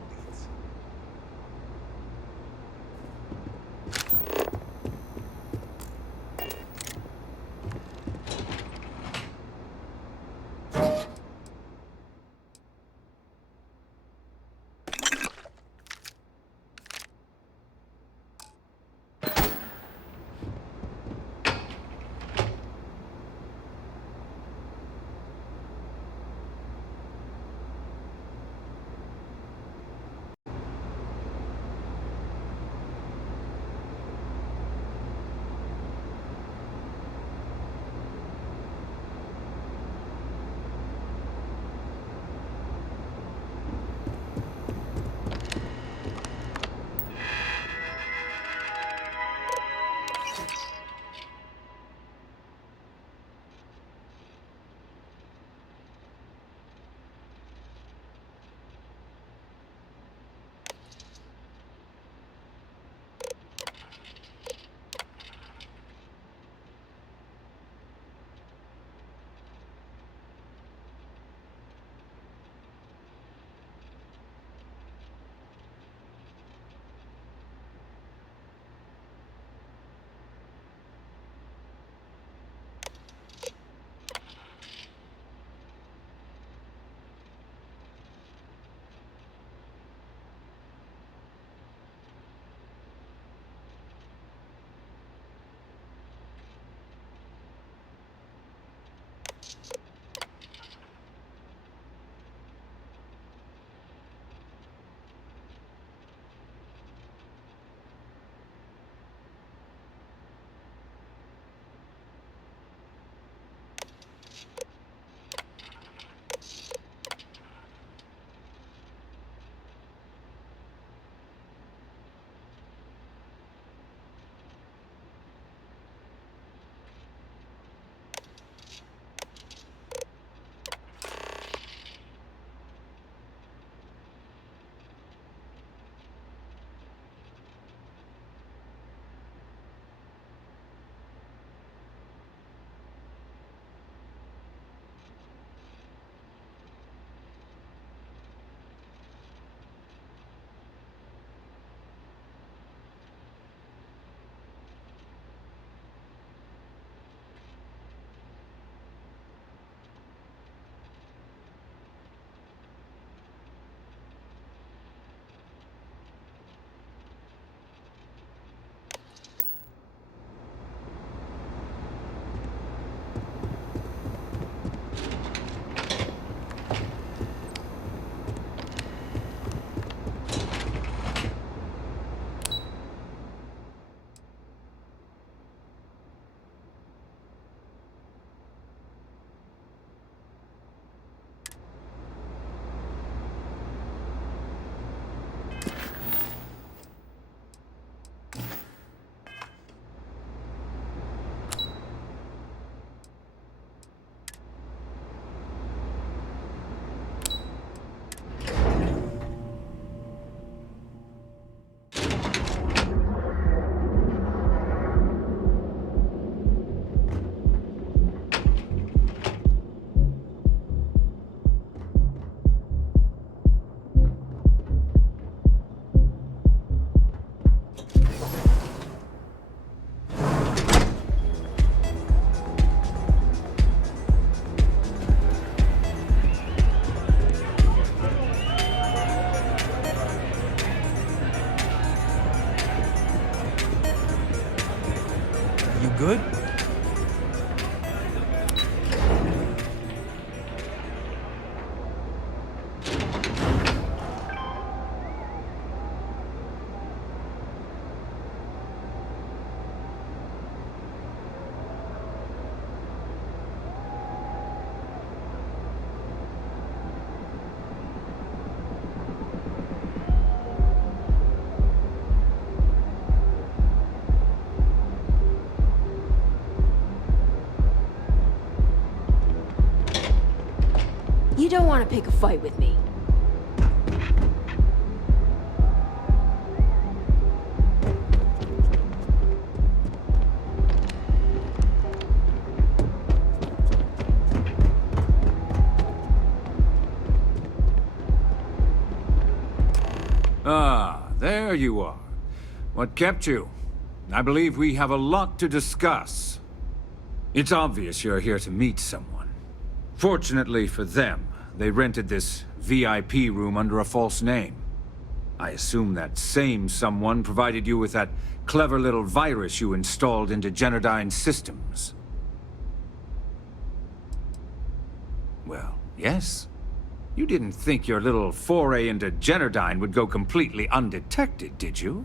You good? You don't want to pick a fight with me. Ah, there you are. What kept you? I believe we have a lot to discuss. It's obvious you're here to meet someone. Fortunately for them, they rented this VIP room under a false name. I assume that same someone provided you with that clever little virus you installed into Generdyne's systems. Well, yes. You didn't think your little foray into Generdyne would go completely undetected, did you?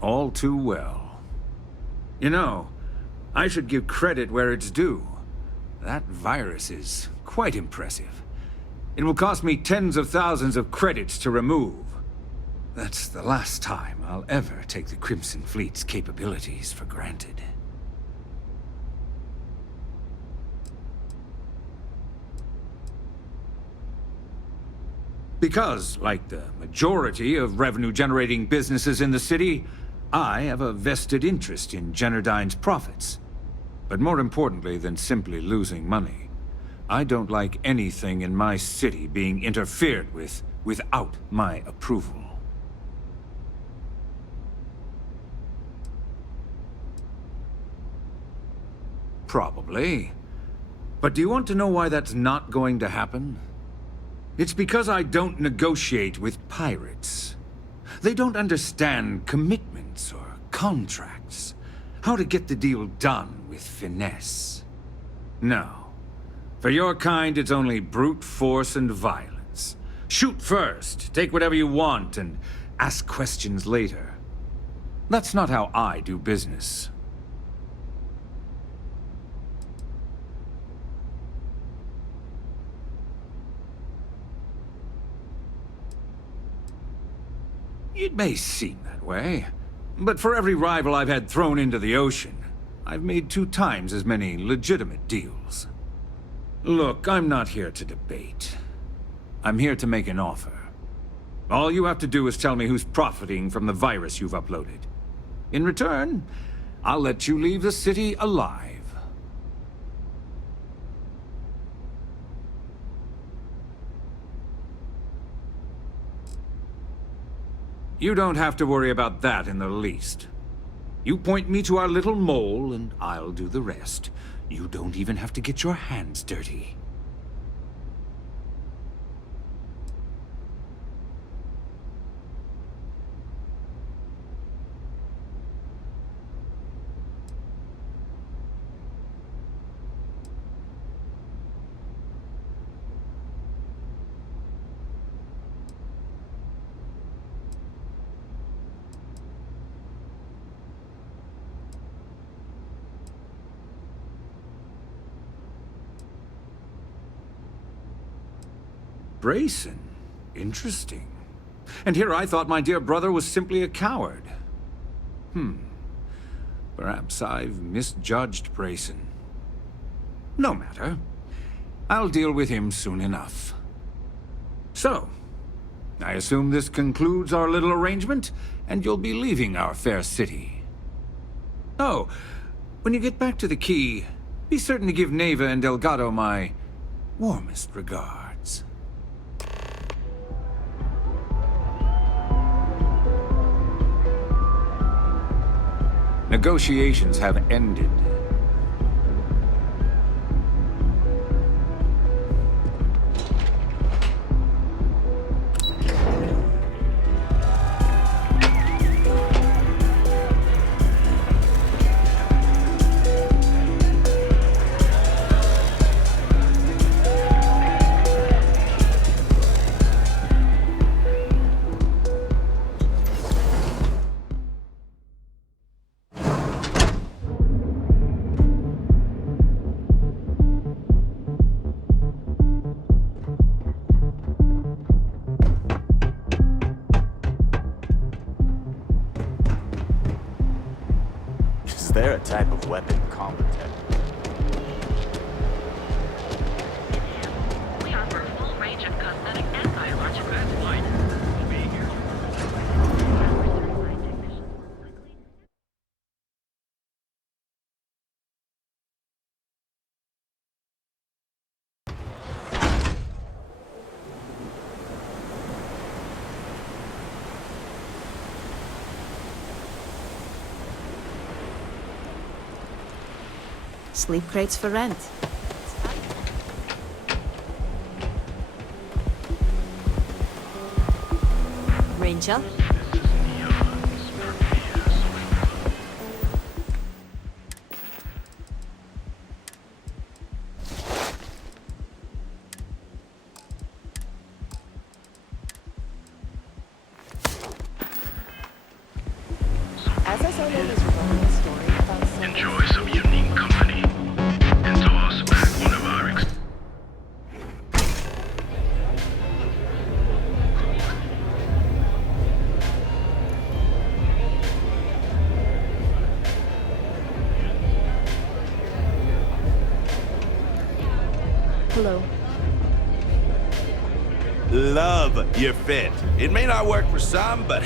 All too well. You know, I should give credit where it's due. That virus is quite impressive. It will cost me tens of thousands of credits to remove. That's the last time I'll ever take the Crimson Fleet's capabilities for granted. Because, like the majority of revenue-generating businesses in the city, I have a vested interest in Generdyne's profits. But more importantly than simply losing money, I don't like anything in my city being interfered with without my approval. Probably. But do you want to know why that's not going to happen? It's because I don't negotiate with pirates. They don't understand commitments or contracts. How to get the deal done with finesse. No. For your kind, it's only brute force and violence. Shoot first, take whatever you want, and ask questions later. That's not how I do business. It may seem that way, but for every rival I've had thrown into the ocean, I've made 2 times as many legitimate deals. Look, I'm not here to debate. I'm here to make an offer. All you have to do is tell me who's profiting from the virus you've uploaded. In return, I'll let you leave the city alive. You don't have to worry about that in the least. You point me to our little mole, and I'll do the rest. You don't even have to get your hands dirty. Brayson. Interesting. And here I thought my dear brother was simply a coward. Perhaps I've misjudged Brayson. No matter. I'll deal with him soon enough. So, I assume this concludes our little arrangement, and you'll be leaving our fair city. Oh, When you get back to the key, be certain to give Neva and Delgado my warmest regards. Negotiations have ended. Is there a type of weapon competent? We offer a full range of cosmetic and biological equipment. We'll be here. Sleep crates for rent. Ranger? As I said, is writing a story about some... Enjoy some unique company. And toss back one of our Hello. Love your fit. It may not work for some, but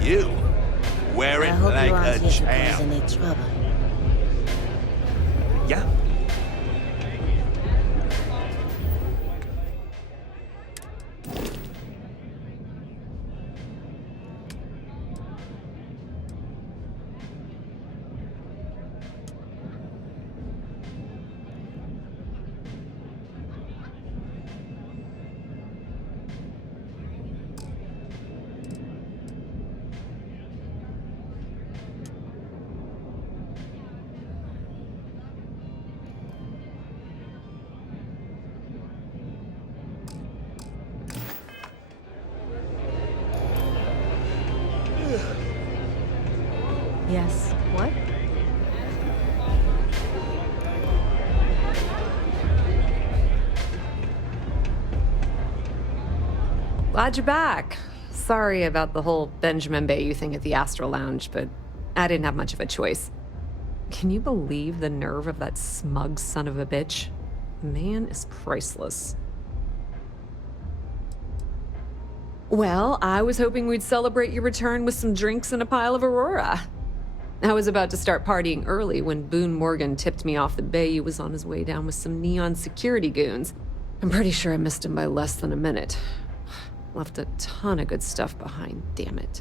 you wear I it hope like you aren't a here to cause champ. any trouble. Yeah. Yes. What? Glad you're back. Sorry about the whole Benjamin Bayou thing at the Astral Lounge, but I didn't have much of a choice. Can you believe the nerve of that smug son of a bitch? Man is priceless. Well, I was hoping we'd celebrate your return with some drinks and a pile of Aurora. I was about to start partying early when Boone Morgan tipped me off that Bayou was on his way down with some neon security goons. I'm pretty sure I missed him by less than a minute. Left a ton of good stuff behind, damn it.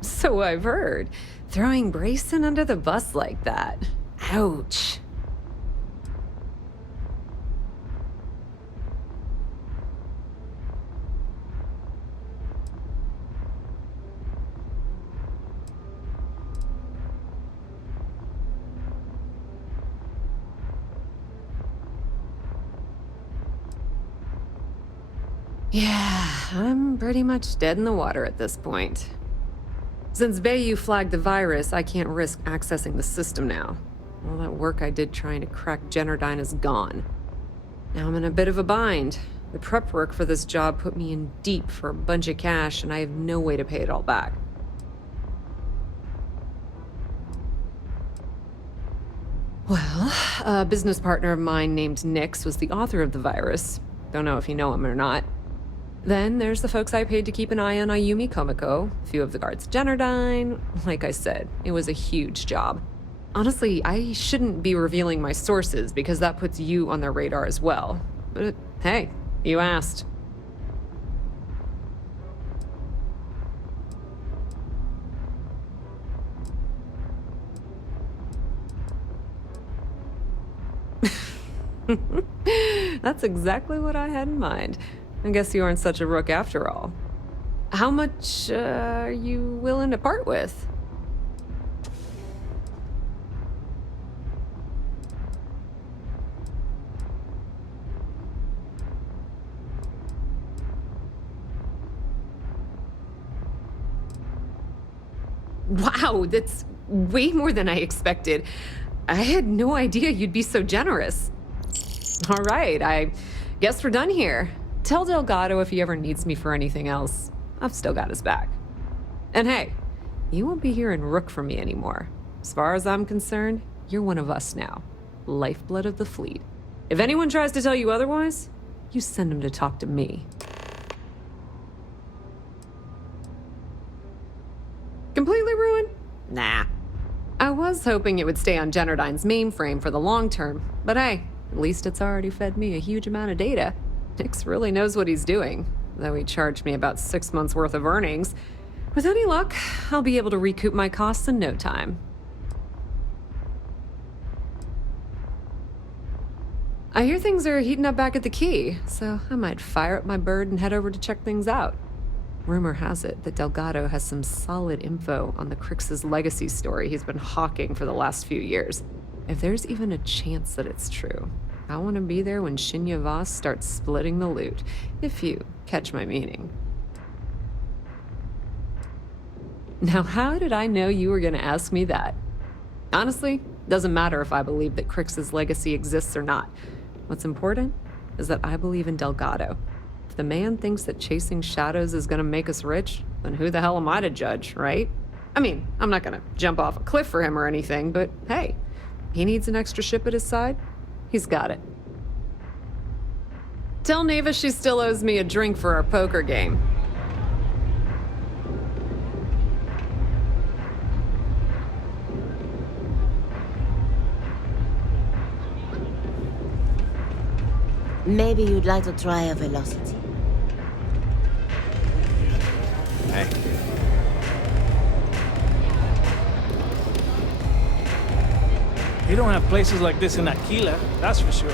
So I've heard. Throwing Brayson under the bus like that. Ouch. Yeah, I'm pretty much dead in the water at this point. Since Bayou flagged the virus, I can't risk accessing the system now. All that work I did trying to crack Generdyne is gone. Now I'm in a bit of a bind. The prep work for this job put me in deep for a bunch of cash, and I have no way to pay it all back. Well, a business partner of mine named Nix was the author of the virus. Don't know if you know him or not. Then there's the folks I paid to keep an eye on Ayumi Komiko, a few of the guards at Generdyne. Like I said, it was a huge job. Honestly, I shouldn't be revealing my sources because that puts you on their radar as well. But hey, you asked. That's exactly what I had in mind. I guess you aren't such a rook after all. How much are you willing to part with? Wow, that's way more than I expected. I had no idea you'd be so generous. All right, I guess we're done here. Tell Delgado if he ever needs me for anything else. I've still got his back. And hey, you won't be hearing rook from me anymore. As far as I'm concerned, you're one of us now. Lifeblood of the fleet. If anyone tries to tell you otherwise, you send them to talk to me. Completely ruined? Nah. I was hoping it would stay on Generdyne's mainframe for the long term, but hey, at least it's already fed me a huge amount of data. Nix really knows what he's doing, though he charged me about 6 months' worth of earnings. With any luck, I'll be able to recoup my costs in no time. I hear things are heating up back at the Key, so I might fire up my bird and head over to check things out. Rumor has it that Delgado has some solid info on the Crix's legacy story he's been hawking for the last few years. If there's even a chance that it's true, I want to be there when Shinya Voss starts splitting the loot, if you catch my meaning. Now, how did I know you were going to ask me that? Honestly, doesn't matter if I believe that Crix's legacy exists or not. What's important is that I believe in Delgado. If the man thinks that chasing shadows is going to make us rich, then who the hell am I to judge, right? I mean, I'm not going to jump off a cliff for him or anything, but hey, he needs an extra ship at his side. He's got it. Tell Neva she still owes me a drink for our poker game. Maybe you'd like to try a velocity. Hey. You don't have places like this in Aquila, that's for sure.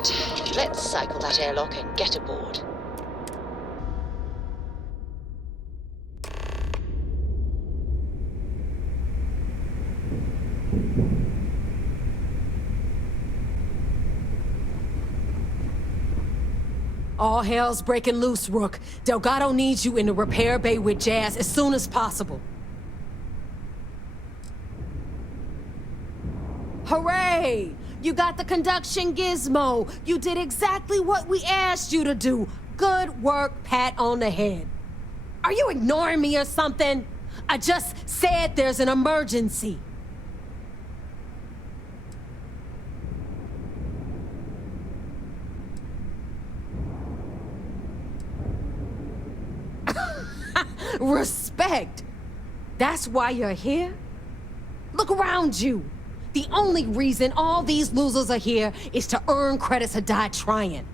Right, let's cycle that airlock and get aboard. All hell's breaking loose, Rook. Delgado needs you in the repair bay with Jazz as soon as possible. Hooray! You got the conduction gizmo. You did exactly what we asked you to do. Good work, pat on the head. Are you ignoring me or something? I just said there's an emergency. Respect! That's why you're here? Look around you. The only reason all these losers are here is to earn credits or die trying.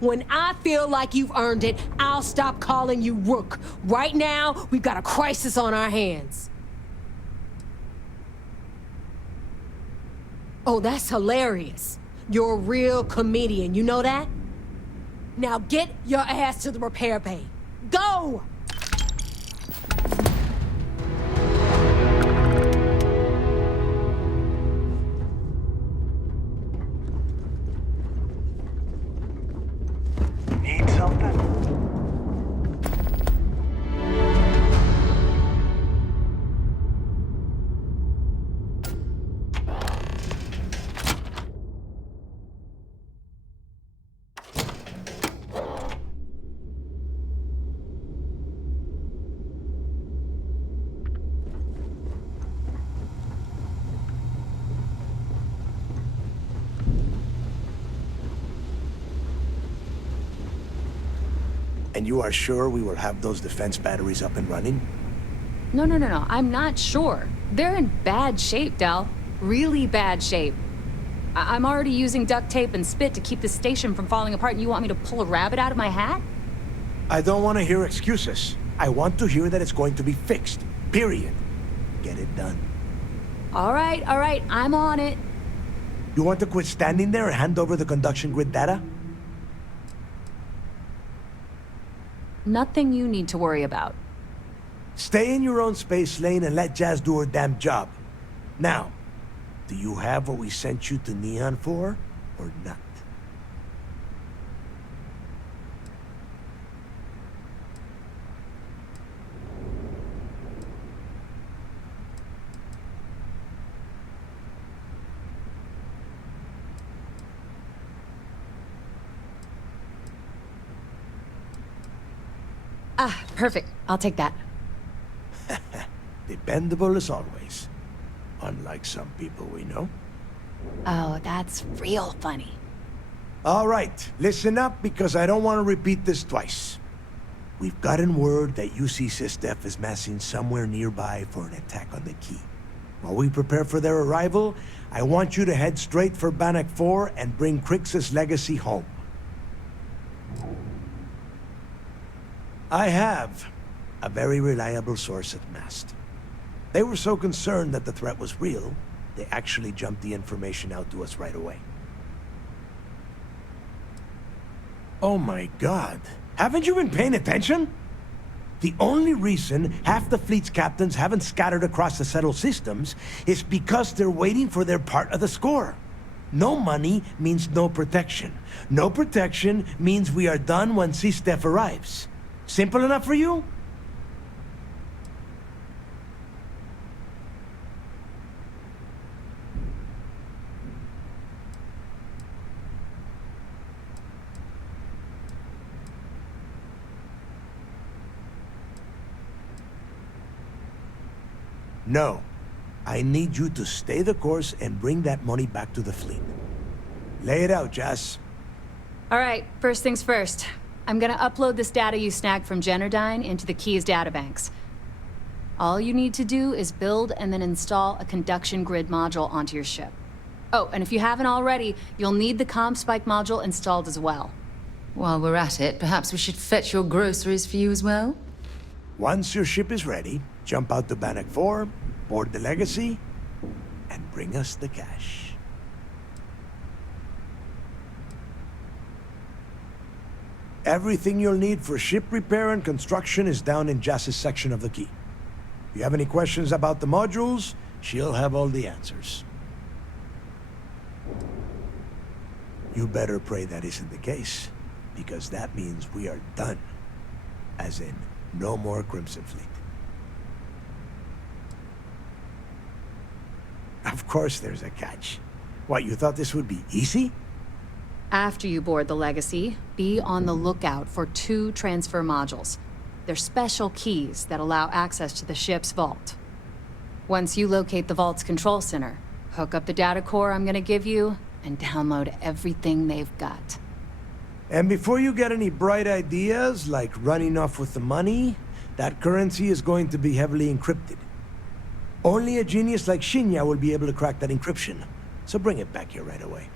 When I feel like you've earned it, I'll stop calling you Rook. Right now, we've got a crisis on our hands. Oh, that's hilarious. You're a real comedian, you know that? Now get your ass to the repair bay. Go! Need something? And you are sure we will have those defense batteries up and running? No, I'm not sure. They're in bad shape, Del. Really bad shape. I'm already using duct tape and spit to keep the station from falling apart, and you want me to pull a rabbit out of my hat? I don't want to hear excuses. I want to hear that it's going to be fixed. Period. Get it done. All right, I'm on it. You want to quit standing there and hand over the conduction grid data? Nothing you need to worry about. Stay in your own space lane and let Jazz do her damn job. Now, do you have what we sent you to Neon for, or not? Ah, perfect. I'll take that. Dependable as always. Unlike some people we know. Oh, that's real funny. All right, listen up because I don't want to repeat this twice. We've gotten word that UC SysDef is massing somewhere nearby for an attack on the key. While we prepare for their arrival, I want you to head straight for Bannock 4 and bring Crixus' legacy home. I have a very reliable source at Mast. They were so concerned that the threat was real, they actually jumped the information out to us right away. Oh my God. Haven't you been paying attention? The only reason half the fleet's captains haven't scattered across the settled systems is because they're waiting for their part of the score. No money means no protection. No protection means we are done when SysDef arrives. Simple enough for you? No. I need you to stay the course and bring that money back to the fleet. Lay it out, Jazz. All right, first things first. I'm gonna upload this data you snagged from Generdyne into the Keys databanks. All you need to do is build and then install a conduction grid module onto your ship. Oh, and if you haven't already, you'll need the CommSpike module installed as well. While we're at it, perhaps we should fetch your groceries for you as well? Once your ship is ready, jump out to Bannock 4, board the Legacy, and bring us the cash. Everything you'll need for ship repair and construction is down in Jass's section of the key. If you have any questions about the modules, she'll have all the answers. You better pray that isn't the case, because that means we are done. As in, no more Crimson Fleet. Of course there's a catch. What, you thought this would be easy? After you board the Legacy, be on the lookout for 2 transfer modules. They're special keys that allow access to the ship's vault. Once you locate the vault's control center, hook up the data core I'm gonna give you, and download everything they've got. And before you get any bright ideas, like running off with the money, that currency is going to be heavily encrypted. Only a genius like Shinya will be able to crack that encryption, so bring it back here right away.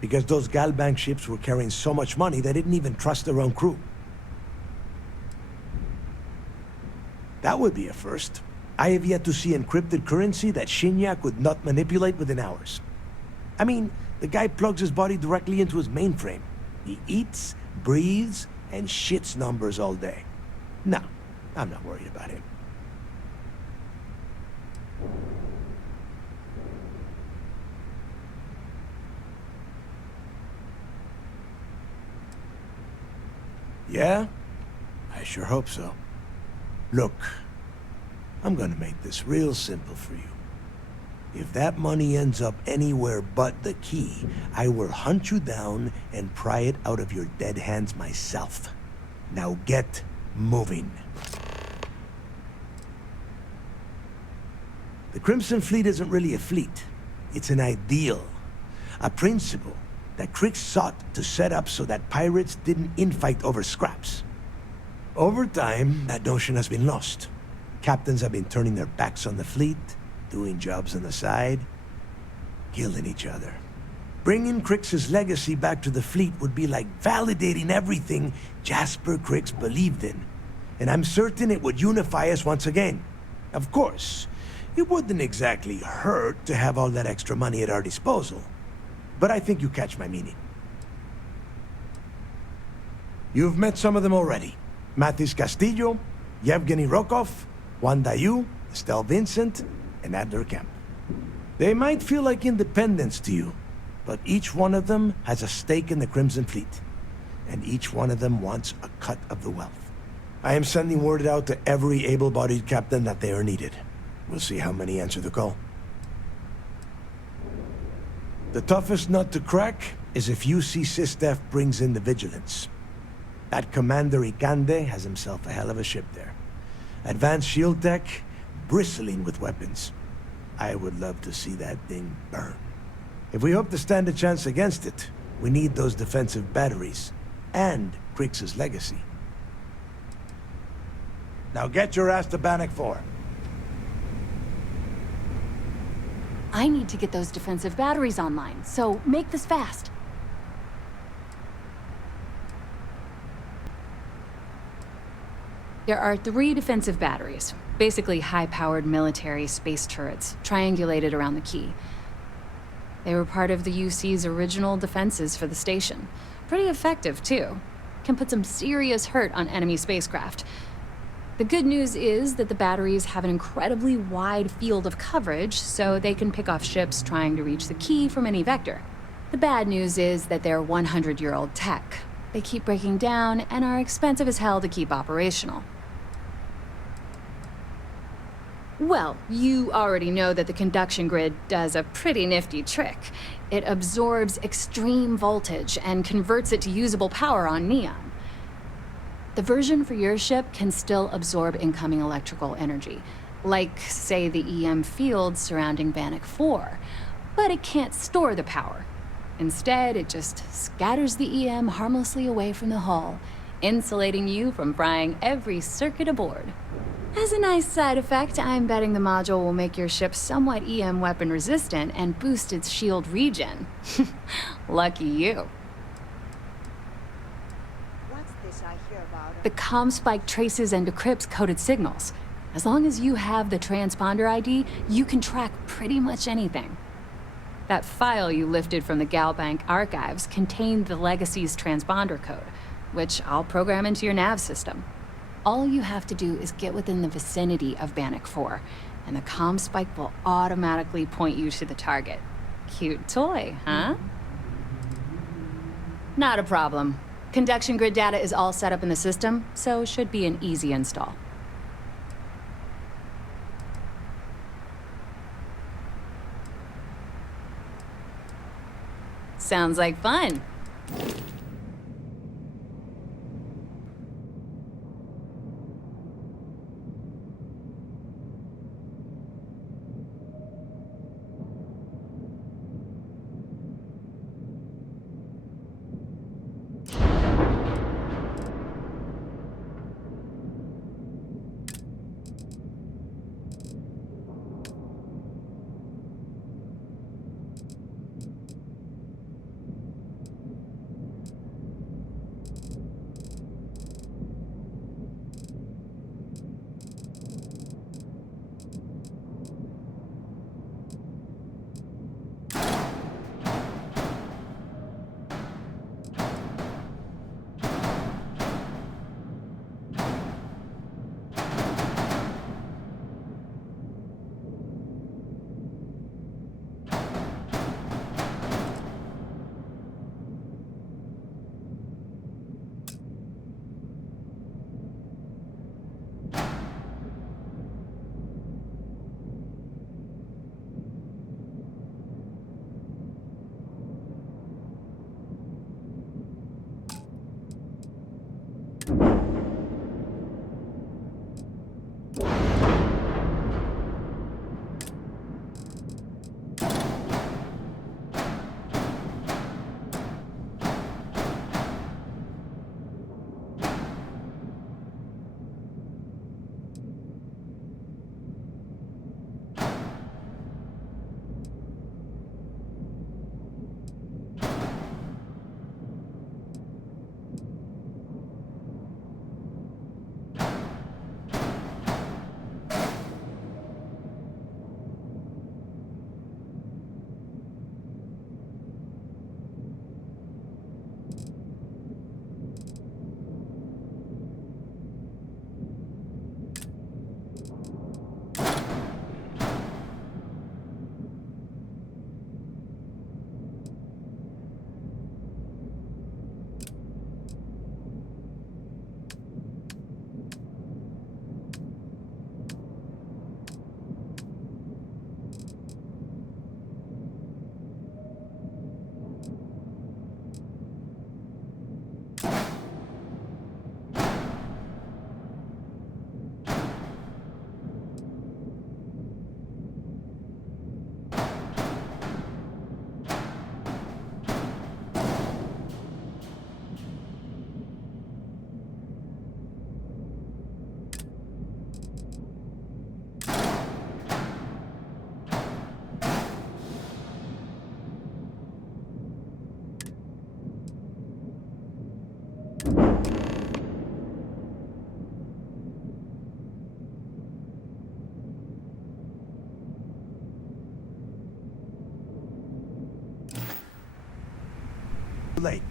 Because those Galbank ships were carrying so much money, they didn't even trust their own crew. That would be a first. I have yet to see encrypted currency that Shinya could not manipulate within hours. I mean, the guy plugs his body directly into his mainframe. He eats, breathes, and shits numbers all day. No, I'm not worried about him. Yeah? I sure hope so. Look, I'm gonna make this real simple for you. If that money ends up anywhere but the key, I will hunt you down and pry it out of your dead hands myself. Now get moving. The Crimson Fleet isn't really a fleet. It's an ideal. A principle that Crick sought to set up so that pirates didn't infight over scraps. Over time, that notion has been lost. Captains have been turning their backs on the fleet, doing jobs on the side, killing each other. Bringing Crick's legacy back to the fleet would be like validating everything Jasper Cricks believed in. And I'm certain it would unify us once again. Of course, it wouldn't exactly hurt to have all that extra money at our disposal. But I think you catch my meaning. You've met some of them already. Mathis Castillo, Yevgeny Rokov, Juan Dayu, Estelle Vincent, and Adler Kemp. They might feel like independents to you, but each one of them has a stake in the Crimson Fleet, and each one of them wants a cut of the wealth. I am sending word out to every able-bodied captain that they are needed. We'll see how many answer the call. The toughest nut to crack is if UC Sistef brings in the Vigilance. That Commander Ikande has himself a hell of a ship there. Advanced shield tech, bristling with weapons. I would love to see that thing burn. If we hope to stand a chance against it, we need those defensive batteries, and Crick's legacy. Now get your ass to Bannock 4. I need to get those defensive batteries online, so make this fast. There are 3 defensive batteries, basically high-powered military space turrets, triangulated around the key. They were part of the UC's original defenses for the station. Pretty effective, too. Can put some serious hurt on enemy spacecraft. The good news is that the batteries have an incredibly wide field of coverage, so they can pick off ships trying to reach the key from any vector. The bad news is that they're 100-year-old tech. They keep breaking down and are expensive as hell to keep operational. Well, you already know that the conduction grid does a pretty nifty trick. It absorbs extreme voltage and converts it to usable power on neon. The version for your ship can still absorb incoming electrical energy, like, say, the EM fields surrounding Bannock 4, but it can't store the power. Instead, it just scatters the EM harmlessly away from the hull, insulating you from frying every circuit aboard. As a nice side effect, I'm betting the module will make your ship somewhat EM weapon resistant and boost its shield regen. Lucky you. What's this I hear about? The comm spike traces and decrypts coded signals. As long as you have the transponder ID, you can track pretty much anything. That file you lifted from the Galbank archives contained the Legacy's transponder code, which I'll program into your nav system. All you have to do is get within the vicinity of Bannock 4, and the comm spike will automatically point you to the target. Cute toy, huh? Not a problem. Conduction grid data is all set up in the system, so should be an easy install. Sounds like fun. Late.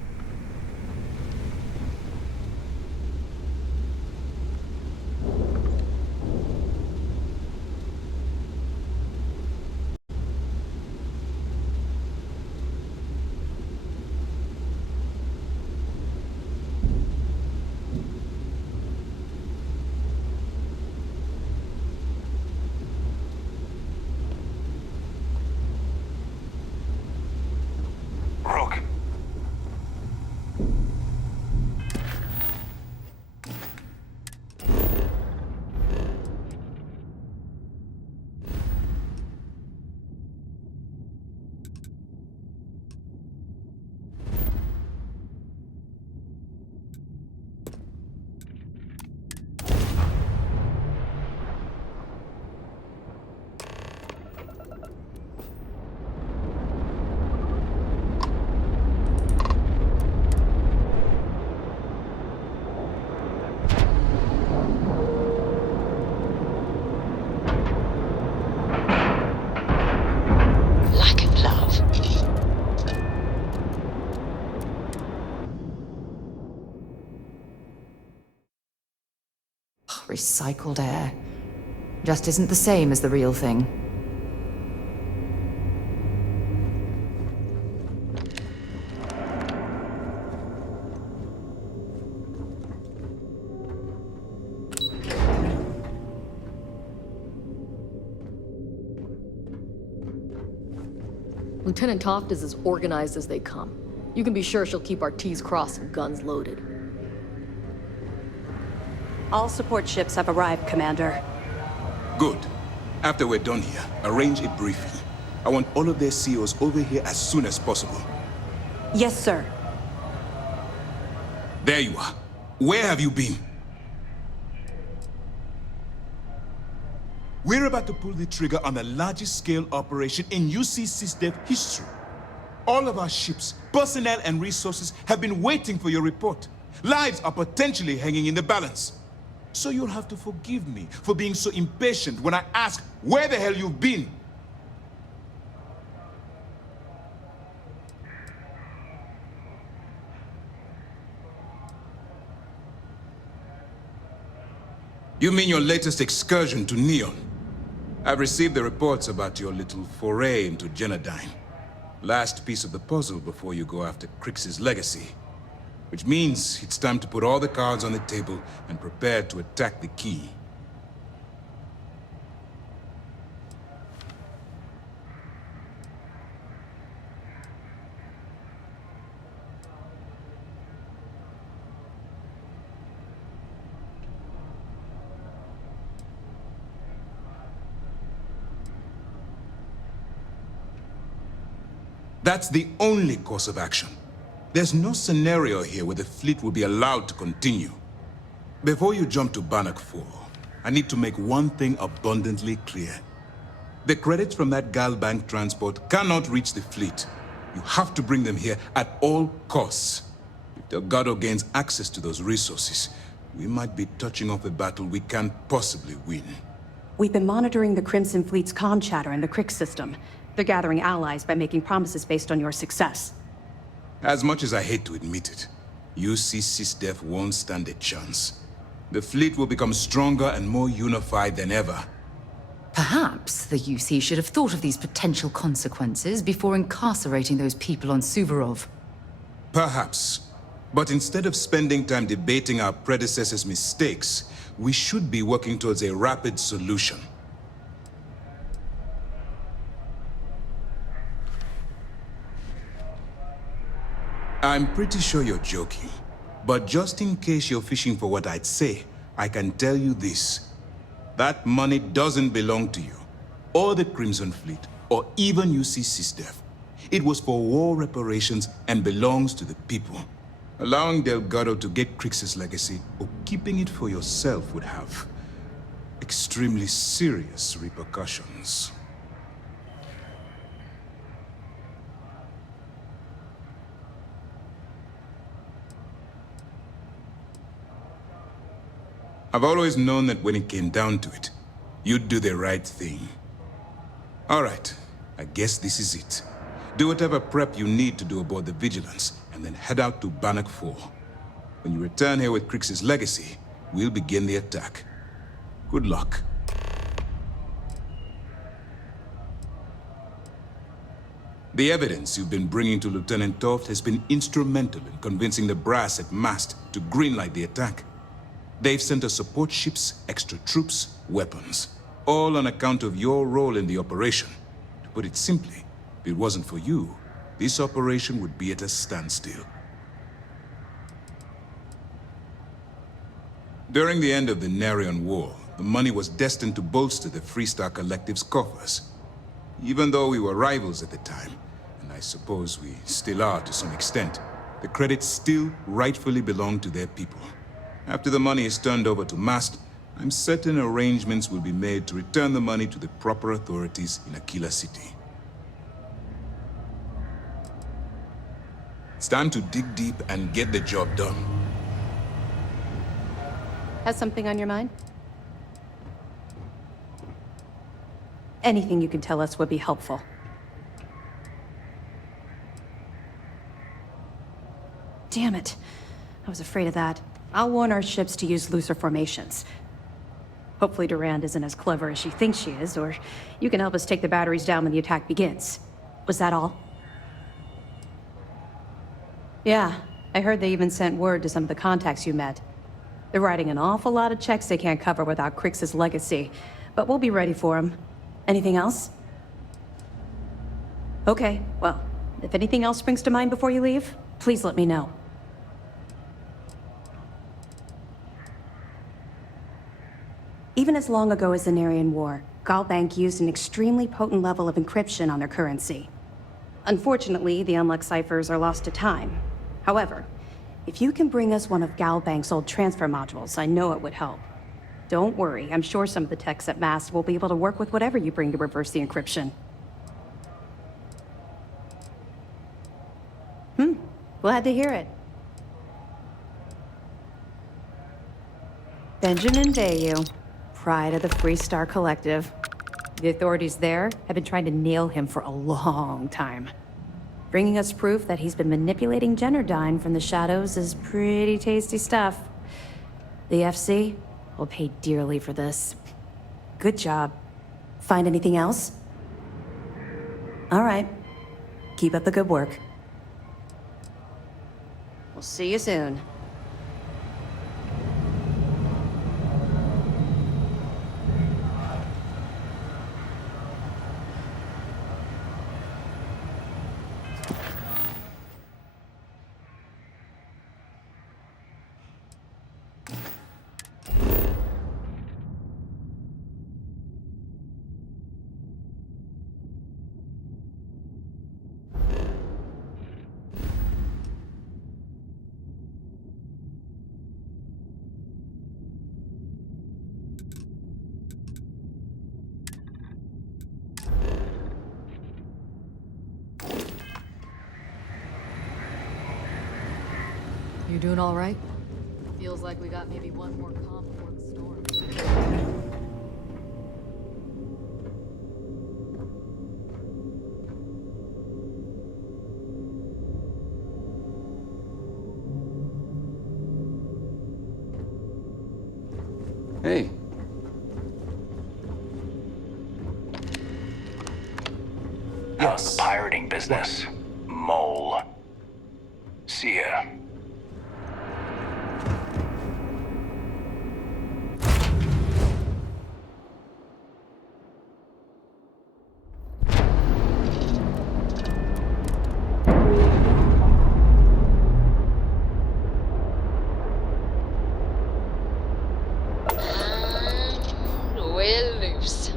Recycled air. Just isn't the same as the real thing. Lieutenant Toft is as organized as they come. You can be sure she'll keep our T's crossed and guns loaded. All support ships have arrived, Commander. Good. After we're done here, arrange a briefing. I want all of their CEOs over here as soon as possible. Yes, sir. There you are. Where have you been? We're about to pull the trigger on the largest scale operation in UC SysDev history. All of our ships, personnel, and resources have been waiting for your report. Lives are potentially hanging in the balance. So you'll have to forgive me for being so impatient when I ask where the hell you've been. You mean your latest excursion to Neon? I've received the reports about your little foray into Genodyne. Last piece of the puzzle before you go after Crix's legacy. Which means it's time to put all the cards on the table and prepare to attack the key. That's the only course of action. There's no scenario here where the fleet will be allowed to continue. Before you jump to Bannock 4, I need to make one thing abundantly clear. The credits from that Galbank transport cannot reach the fleet. You have to bring them here at all costs. If Delgado gains access to those resources, we might be touching off a battle we can't possibly win. We've been monitoring the Crimson Fleet's comm chatter in the Crix system. They're gathering allies by making promises based on your success. As much as I hate to admit it, UC SysDev won't stand a chance. The fleet will become stronger and more unified than ever. Perhaps the UC should have thought of these potential consequences before incarcerating those people on Suvorov. Perhaps. But instead of spending time debating our predecessors' mistakes, we should be working towards a rapid solution. I'm pretty sure you're joking, but just in case you're fishing for what I'd say, I can tell you this. That money doesn't belong to you, or the Crimson Fleet, or even UC SysDev. It was for war reparations and belongs to the people. Allowing Delgado to get Crix's legacy, or keeping it for yourself would have extremely serious repercussions. I've always known that when it came down to it, you'd do the right thing. All right, I guess this is it. Do whatever prep you need to do aboard the Vigilance, and then head out to Bannock 4. When you return here with Crix's legacy, we'll begin the attack. Good luck. The evidence you've been bringing to Lieutenant Toft has been instrumental in convincing the brass at Mast to greenlight the attack. They've sent us support ships, extra troops, weapons. All on account of your role in the operation. To put it simply, if it wasn't for you, this operation would be at a standstill. During the end of the Narion War, the money was destined to bolster the Freestar Collective's coffers. Even though we were rivals at the time, and I suppose we still are to some extent, the credits still rightfully belong to their people. After the money is turned over to Mast, I'm certain arrangements will be made to return the money to the proper authorities in Aquila City. It's time to dig deep and get the job done. Has something on your mind? Anything you can tell us would be helpful. Damn it. I was afraid of that. I'll warn our ships to use looser formations. Hopefully Durand isn't as clever as she thinks she is, or you can help us take the batteries down when the attack begins. Was that all? Yeah, I heard they even sent word to some of the contacts you met. They're writing an awful lot of checks they can't cover without Crix's legacy, but we'll be ready for them. Anything else? Okay, well, if anything else springs to mind before you leave, please let me know. Even as long ago as the Narian War, Galbank used an extremely potent level of encryption on their currency. Unfortunately, the unlocked ciphers are lost to time. However, if you can bring us one of Galbank's old transfer modules, I know it would help. Don't worry, I'm sure some of the techs at MAST will be able to work with whatever you bring to reverse the encryption. Glad to hear it. Benjamin Bayou, pride of the Free Star Collective. The authorities there have been trying to nail him for a long time. Bringing us proof that he's been manipulating Generdyne from the shadows is pretty tasty stuff. The FC will pay dearly for this. Good job. Find anything else? All right. Keep up the good work. We'll see you soon. You doing all right? Feels like we got maybe one more calm before the storm. Hey. How's the pirating business? Mole. See ya. We're loose.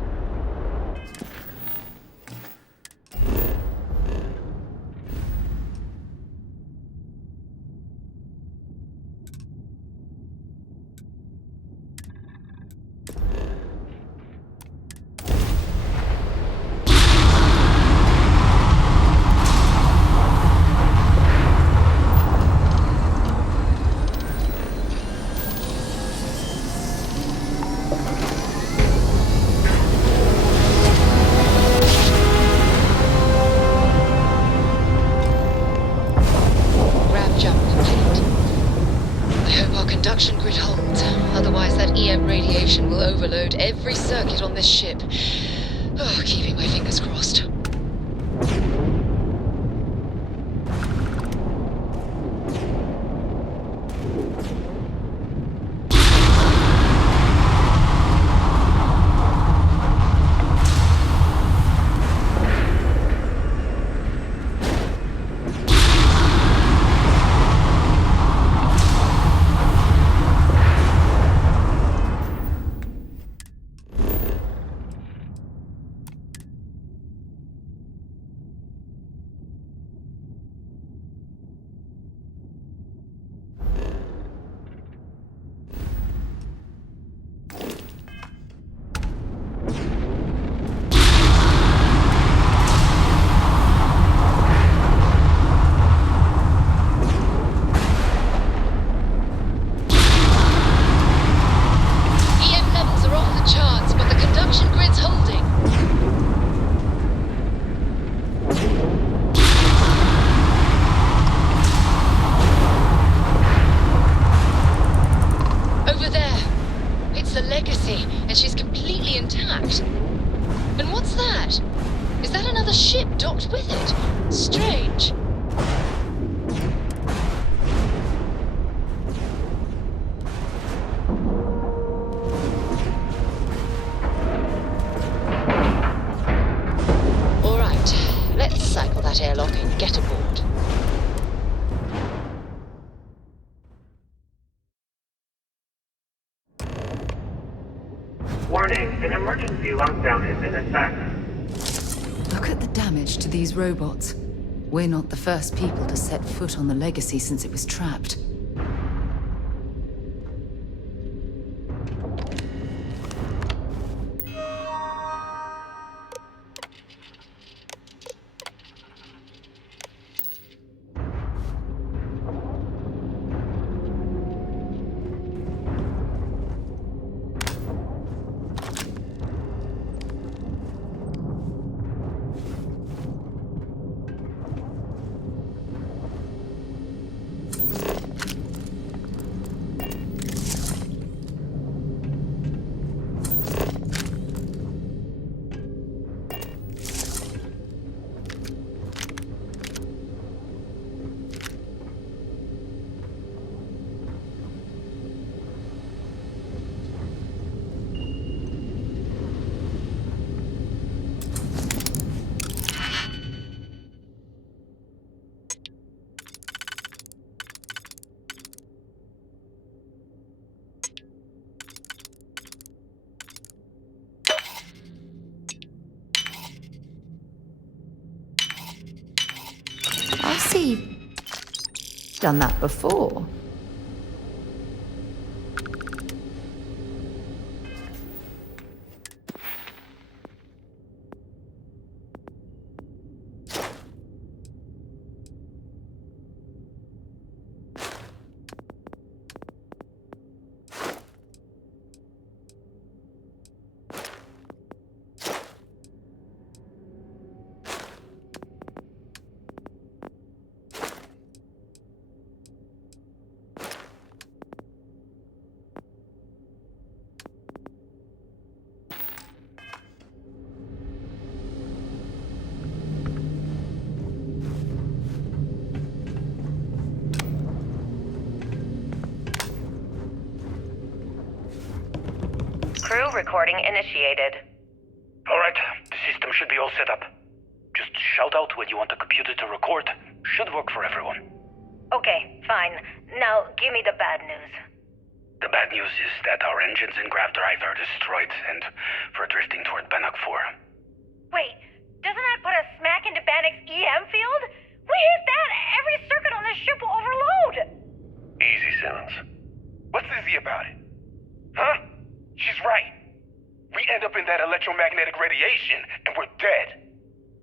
Grid holds. Otherwise, that EM radiation will overload every circuit on this ship. Oh, keeping my fingers crossed. another ship docked with it. Strange. All right, let's cycle that airlock and get aboard. Warning, an emergency lockdown has been attacked. Look at the damage to these robots. We're not the first people to set foot on the Legacy since it was trapped. I see you've done that before. Crew recording initiated. Alright, the system should be all set up. Just shout out when you want the computer to record. Should work for everyone. Okay, fine. Now, give me the bad news. The bad news is that our engines and grav drive are destroyed, and we're drifting toward Bannock 4. Wait, doesn't that put us smack into Bannock's EM field? We hit that! Every circuit on this ship will overload! Easy, Simmons. What's easy about it? Huh? She's right. We end up in that electromagnetic radiation, and we're dead.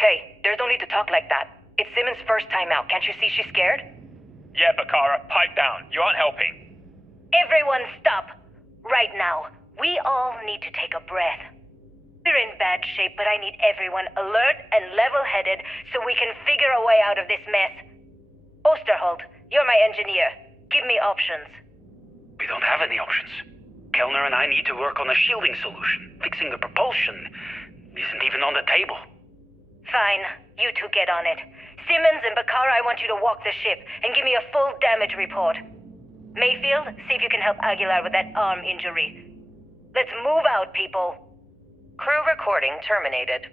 Hey, there's no need to talk like that. It's Simmons' first time out. Can't you see she's scared? Yeah, Bakara, pipe down. You aren't helping. Everyone stop. Right now. We all need to take a breath. We're in bad shape, but I need everyone alert and level-headed so we can figure a way out of this mess. Osterholt, you're my engineer. Give me options. We don't have any options. Kellner and I need to work on a shielding solution. Fixing the propulsion isn't even on the table. Fine. You two get on it. Simmons and Bakara, I want you to walk the ship and give me a full damage report. Mayfield, see if you can help Aguilar with that arm injury. Let's move out, people. Crew recording terminated.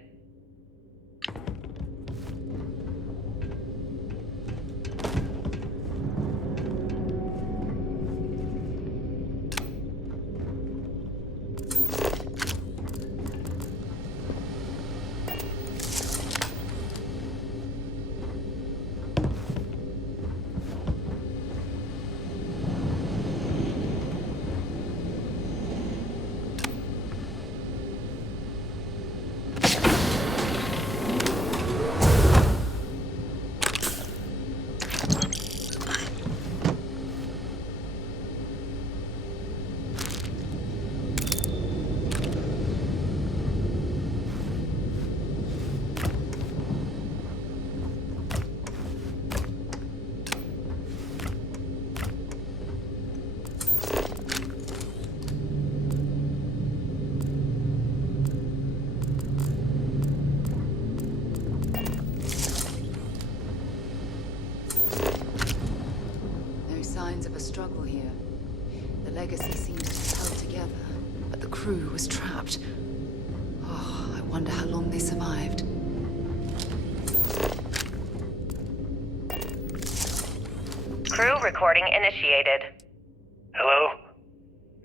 struggle here. The legacy seems to be held together, but the crew was trapped. Oh, I wonder how long they survived. Crew recording initiated. Hello?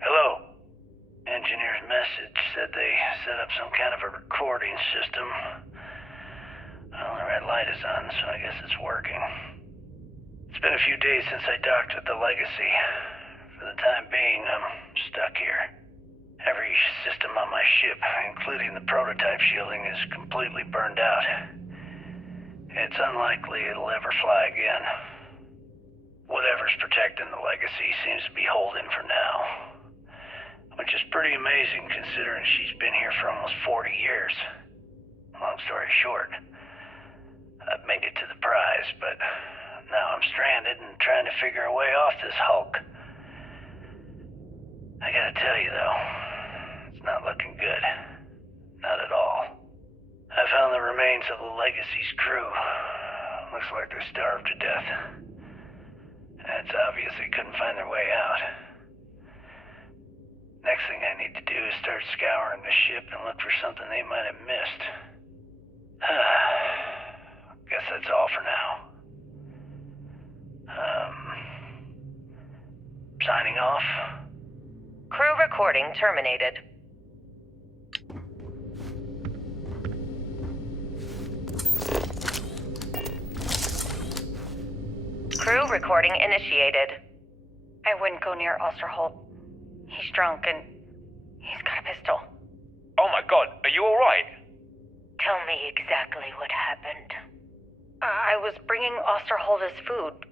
Hello? Engineer's message said they set up some kind of a recording system. Well, the red light is on, so I guess it's working. It's been a few days since I docked with the Legacy. For the time being, I'm stuck here. Every system on my ship, including the prototype shielding, is completely burned out. It's unlikely it'll ever fly again. Whatever's protecting the Legacy seems to be holding for now. Which is pretty amazing considering she's been here for almost 40 years. Long story short, I've made it to the prize, but now I'm stranded and trying to figure a way off this hulk. I gotta tell you though, it's not looking good. Not at all. I found the remains of the Legacy's crew. Looks like they're starved to death. It's obvious they couldn't find their way out. Next thing I need to do is start scouring the ship and look for something they might have missed. Guess that's all for now. Signing off. Crew recording terminated. Crew recording initiated. I wouldn't go near Osterholt. He's drunk and he's got a pistol. Oh my god, are you alright? Tell me exactly what happened. I was bringing Osterholt his food.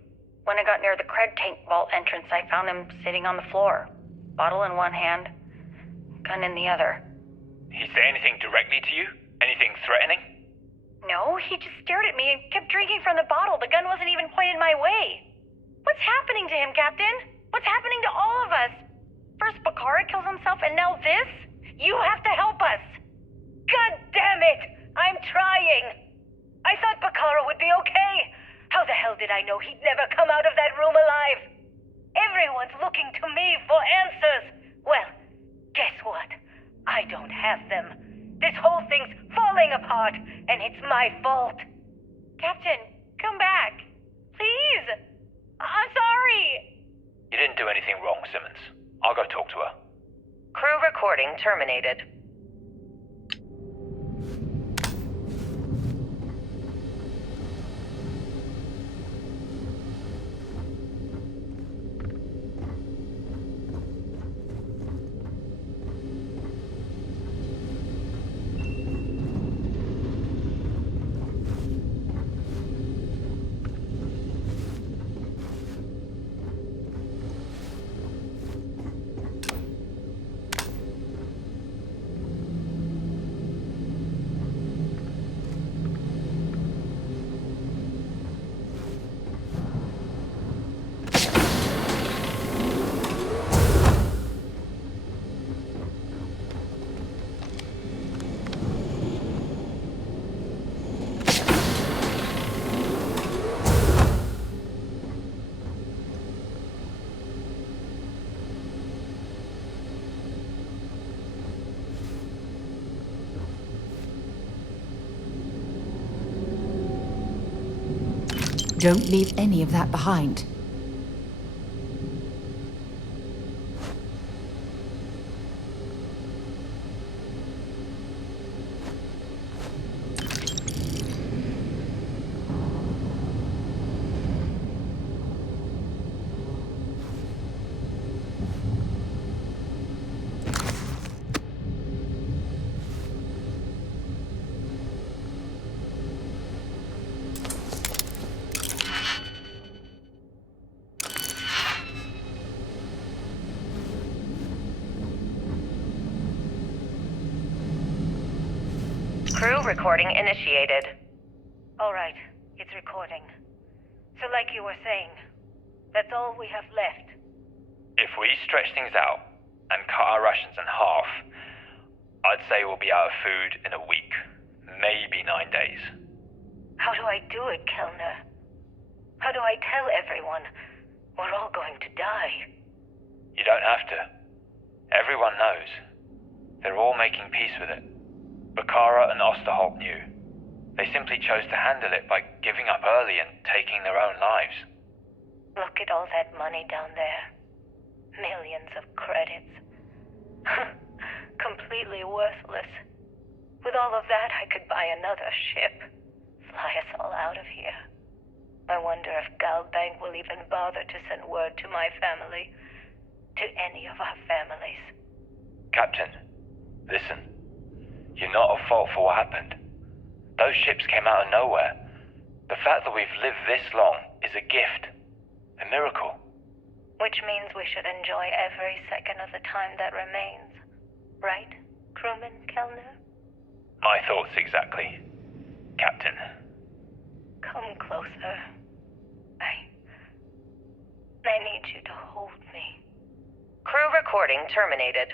When I got near the cred tank vault entrance, I found him sitting on the floor. Bottle in one hand, gun in the other. He say anything directly to you? Anything threatening? No, he just stared at me and kept drinking from the bottle. The gun wasn't even pointed my way. What's happening to him, Captain? What's happening to all of us? First Bakara kills himself and now this? You have to help us! God damn it! I'm trying! I thought Bakara would be okay! How the hell did I know he'd never come out of that room alive? Everyone's looking to me for answers! Well, guess what? I don't have them. This whole thing's falling apart, and it's my fault. Captain, come back. Please! I'm sorry! You didn't do anything wrong, Simmons. I'll go talk to her. Crew recording terminated. Don't leave any of that behind. Crew recording initiated. All right, it's recording. So like you were saying, that's all we have left. If we stretch things out and cut our rations in half, I'd say we'll be out of food in a week, maybe 9 days. How do I do it, Kellner? How do I tell everyone? We're all going to die. You don't have to. Everyone knows. They're all making peace with it. Bakara and Osterholt knew. They simply chose to handle it by giving up early and taking their own lives. Look at all that money down there. Millions of credits. Completely worthless. With all of that, I could buy another ship. Fly us all out of here. I wonder if Galbank will even bother to send word to my family. To any of our families. Captain, listen. You're not at fault for what happened. Those ships came out of nowhere. The fact that we've lived this long is a gift. A miracle. Which means we should enjoy every second of the time that remains. Right, crewman Kellner? My thoughts exactly, Captain. Come closer. I need you to hold me. Crew recording terminated.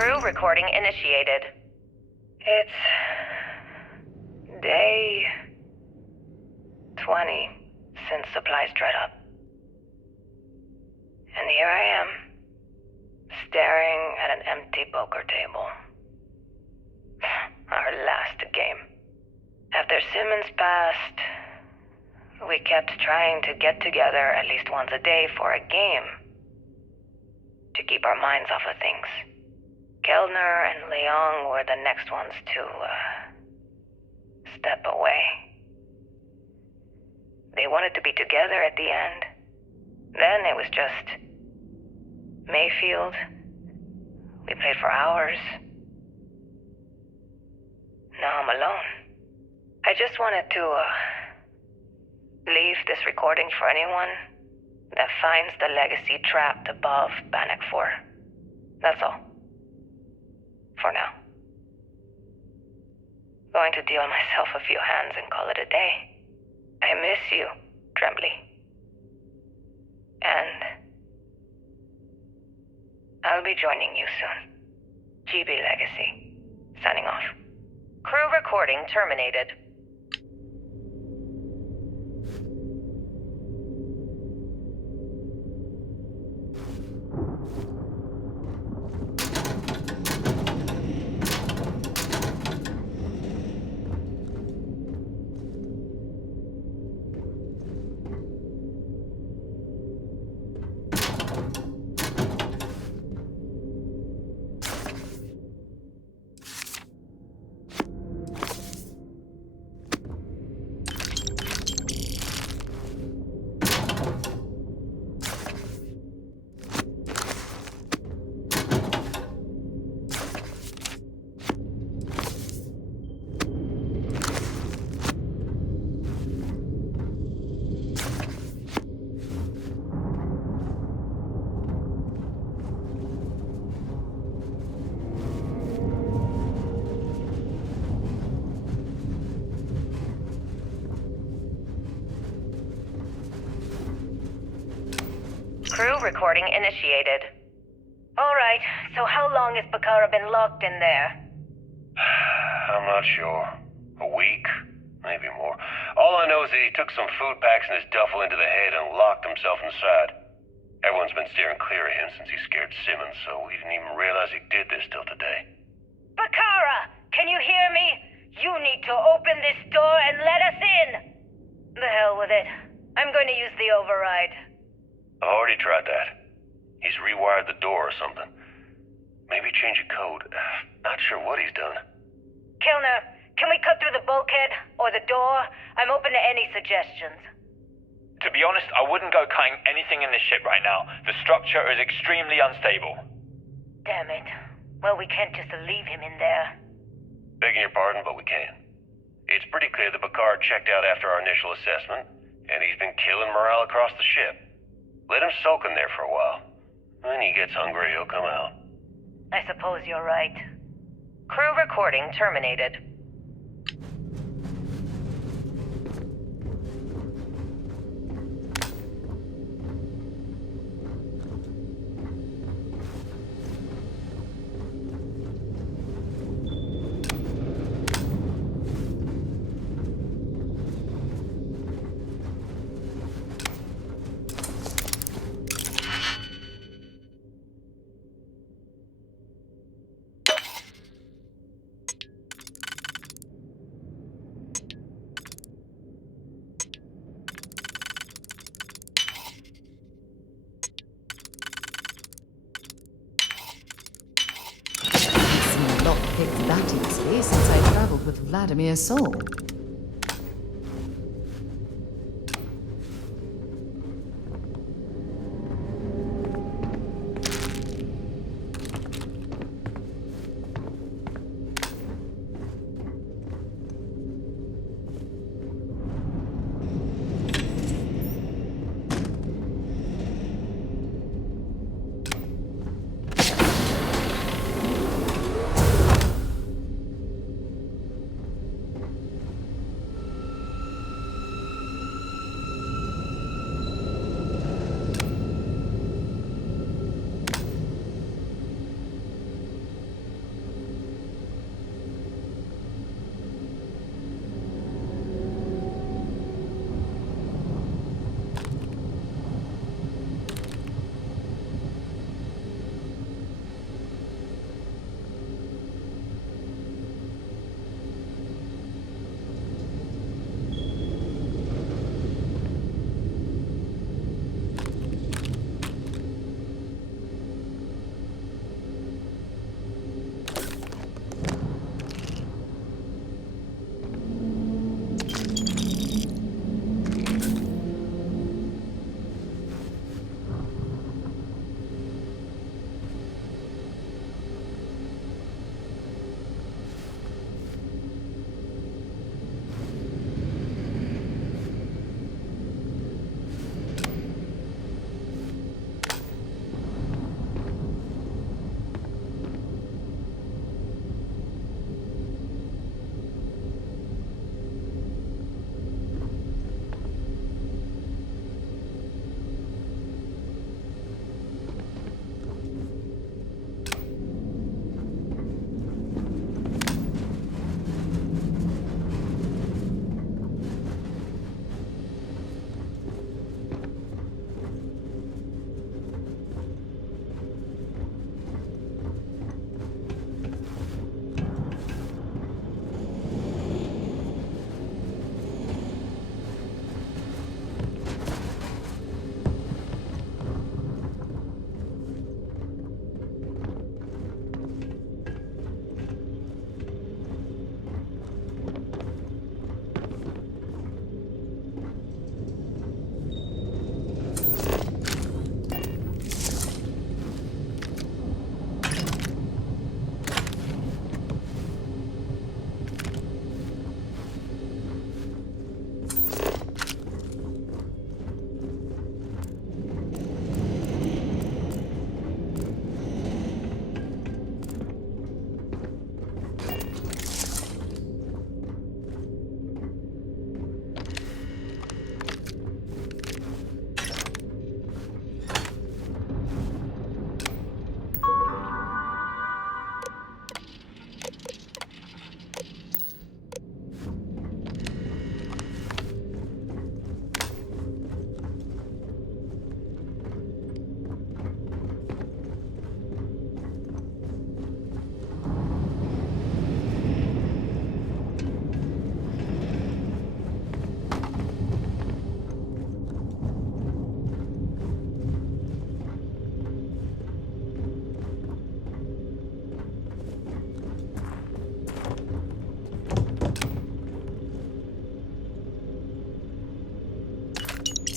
Crew recording initiated. It's day 20 since supplies dried up. And here I am, staring at an empty poker table. Our last game. After Simmons passed, we kept trying to get together at least once a day for a game. To keep our minds off of things. Kellner and Leong were the next ones to, step away. They wanted to be together at the end. Then it was just Mayfield. We played for hours. Now I'm alone. I just wanted to, leave this recording for anyone that finds the legacy trapped above Bannock 4. That's all. For now. Going to deal myself a few hands and call it a day. I miss you, Trembly. And I'll be joining you soon. GB Legacy. Signing off. Crew recording terminated. Crew recording initiated. Alright, so how long has Bakara been locked in there? I'm not sure. A week? Maybe more. All I know is that he took some food packs in his duffel into the head and locked himself inside. Everyone's been steering clear of him since he scared Simmons, so we didn't even realize he did this till today. Bakara! Can you hear me? You need to open this door and let us in! The hell with it. I'm going to use the override. I already tried that. He's rewired the door or something. Maybe change a code. Not sure what he's done. Kellner, can we cut through the bulkhead? Or the door? I'm open to any suggestions. To be honest, I wouldn't go cutting anything in this ship right now. The structure is extremely unstable. Damn it. Well, we can't just leave him in there. Begging your pardon, but we can. It's pretty clear that Picard checked out after our initial assessment, and he's been killing morale across the ship. Let him soak in there for a while. When he gets hungry, he'll come out. I suppose you're right. Crew recording terminated. Picked that easily since I traveled with Vladimir Sol.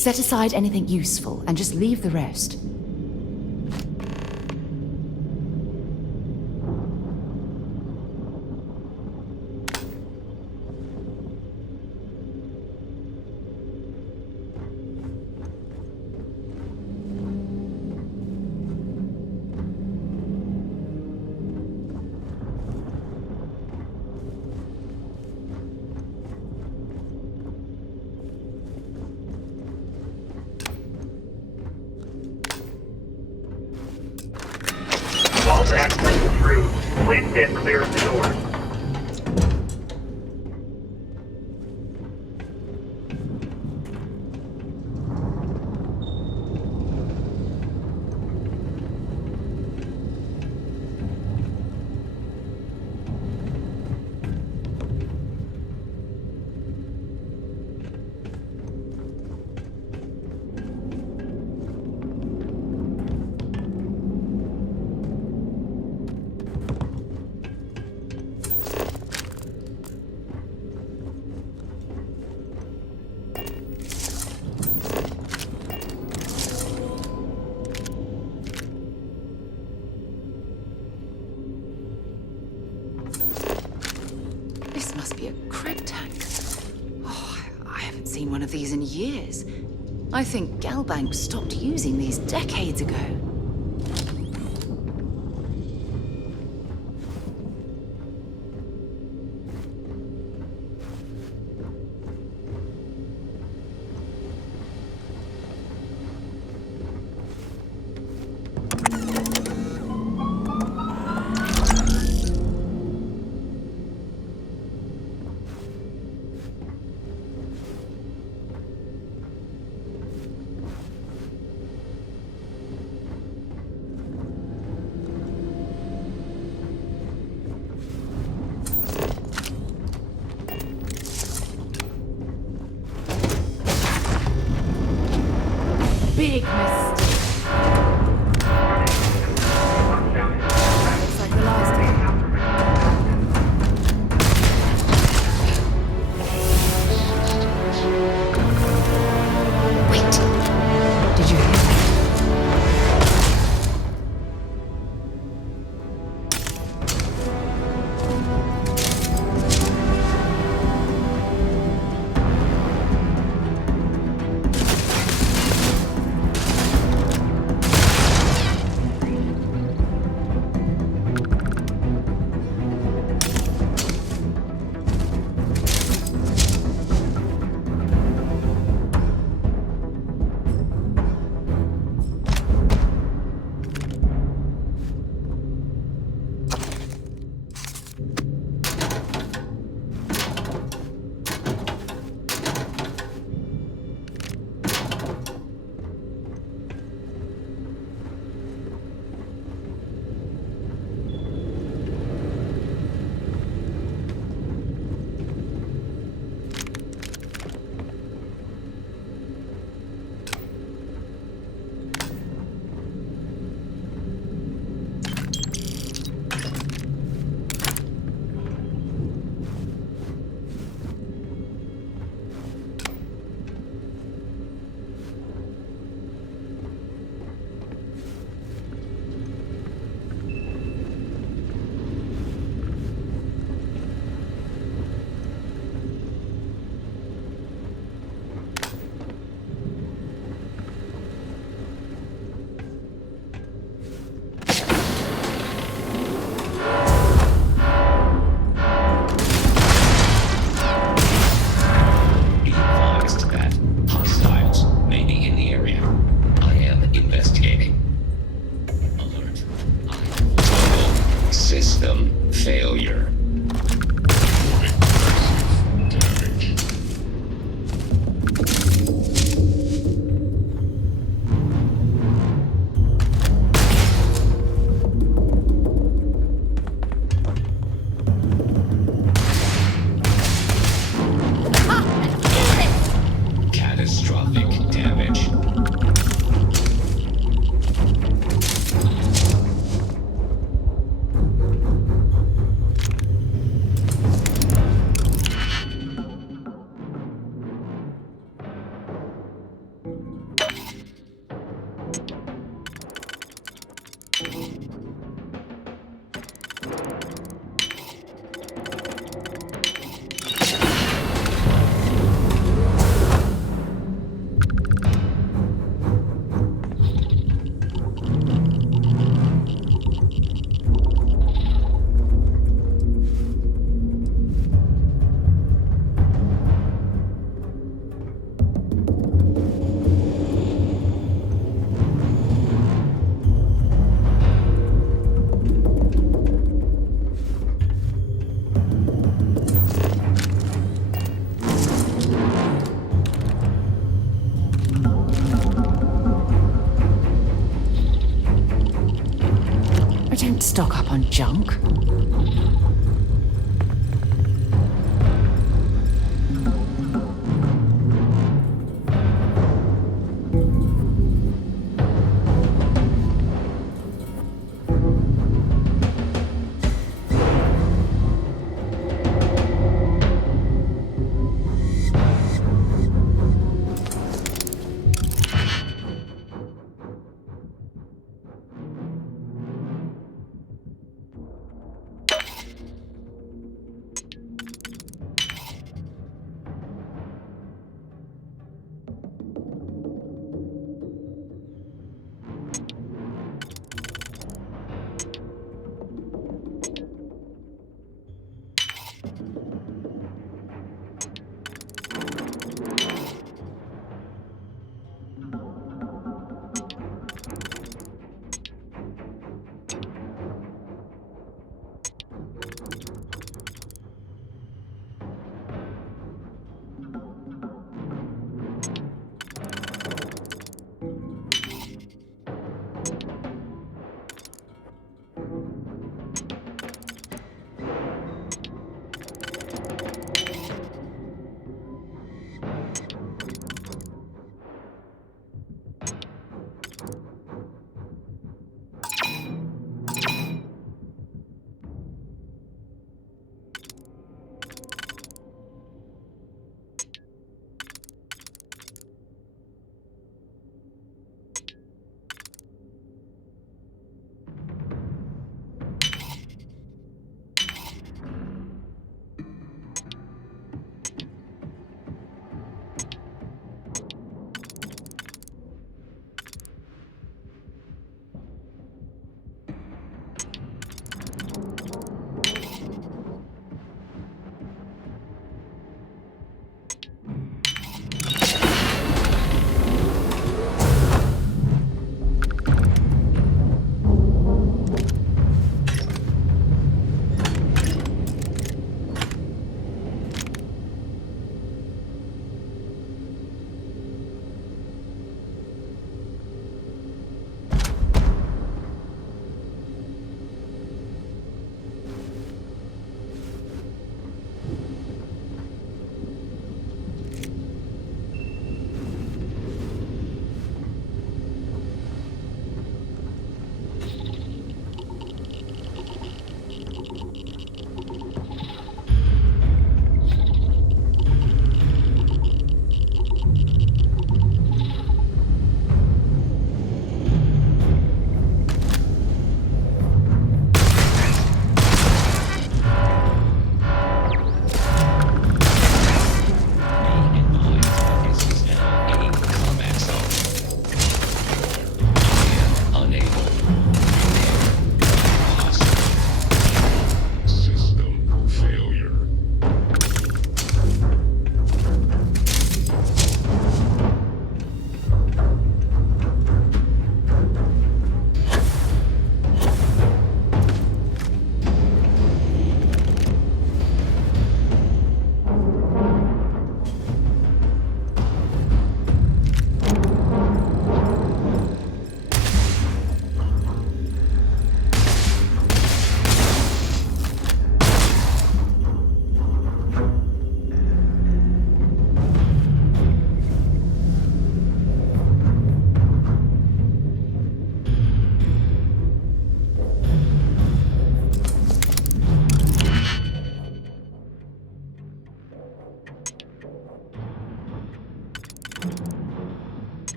Set aside anything useful and just leave the rest. Vault access approved. Please stand clear of the doors. This must be a cred tank. Oh, I haven't seen one of these in years. I think Galbank stopped using these decades ago. Big mistake. Looks like the last one. Wait. Did you hear that? stock up on junk?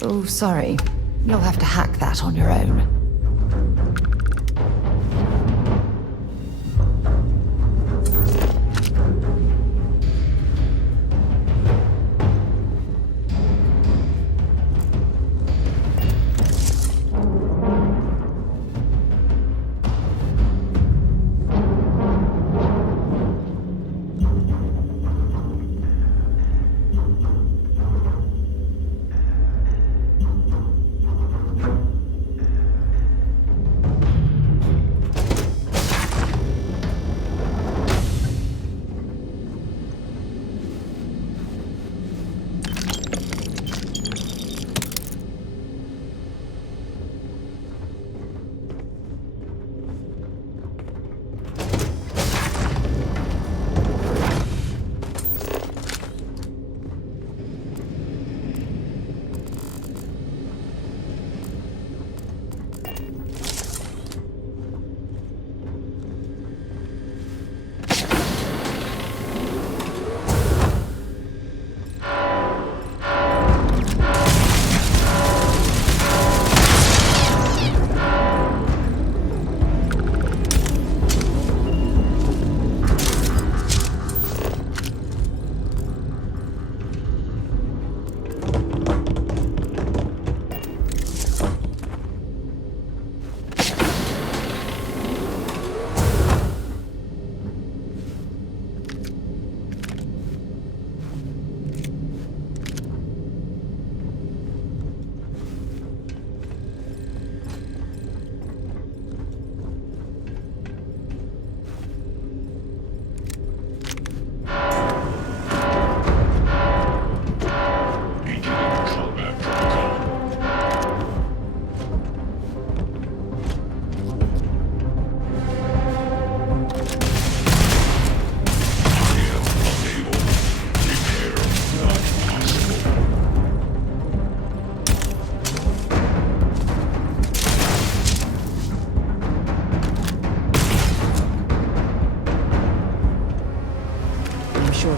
Oh, sorry. You'll have to hack that on your own.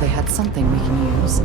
They had something we can use.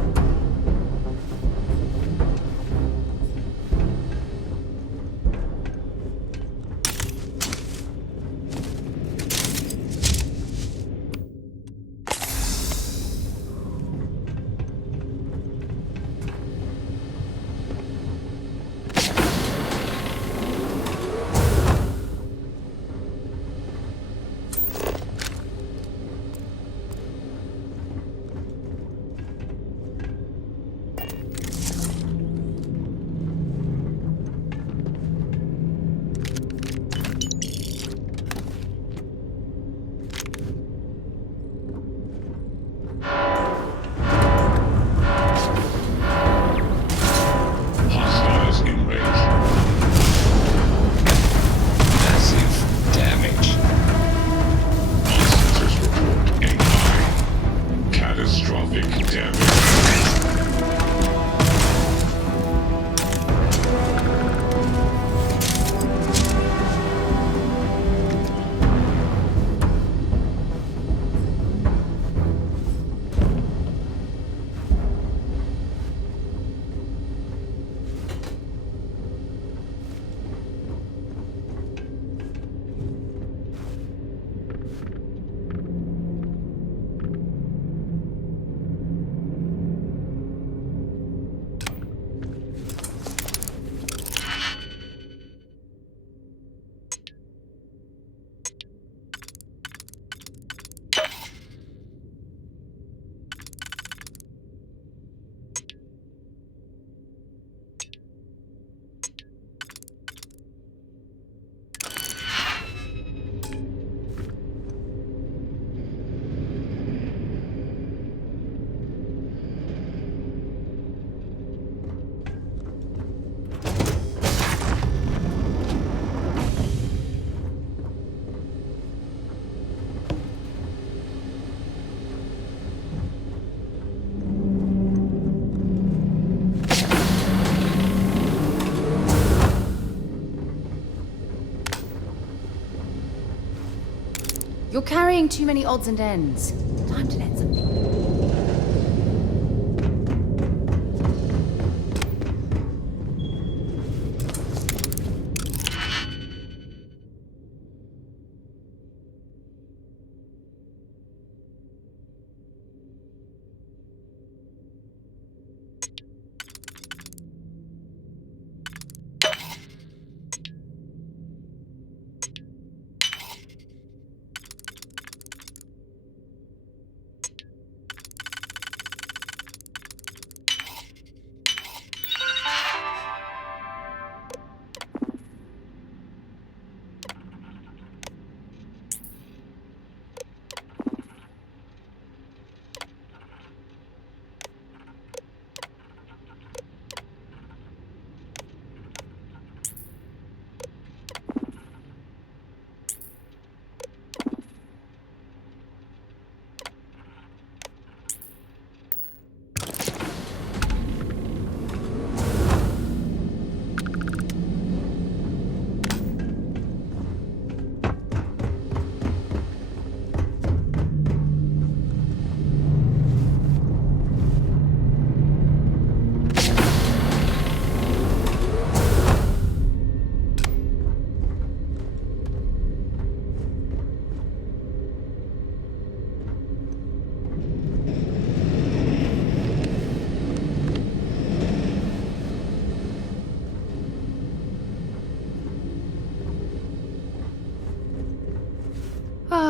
You're carrying too many odds and ends. Time to learn something.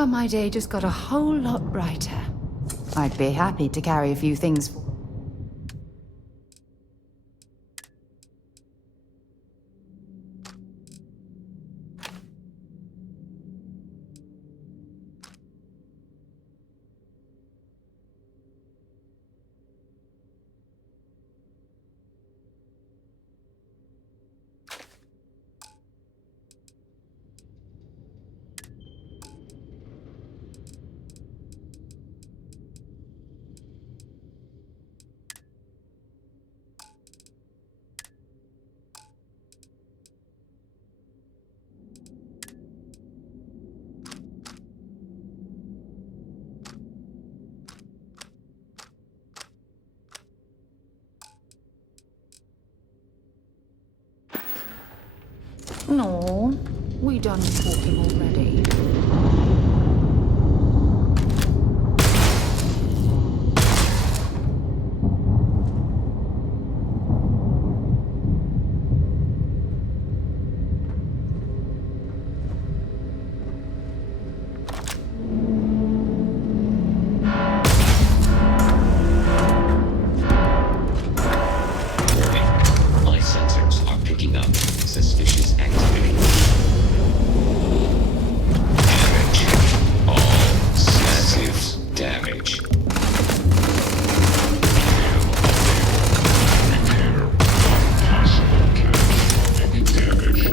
how my day just got a whole lot brighter. I'd be happy to carry a few things for... No, we done talking already. My sensors are picking up suspicious activity. Damage. All massive damage. Repair all possible catastrophic damage.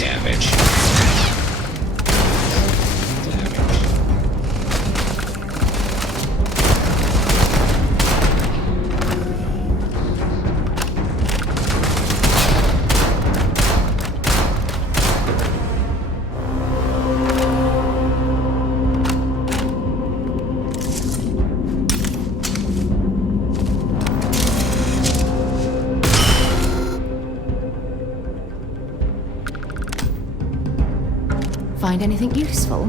Damage. Find anything useful?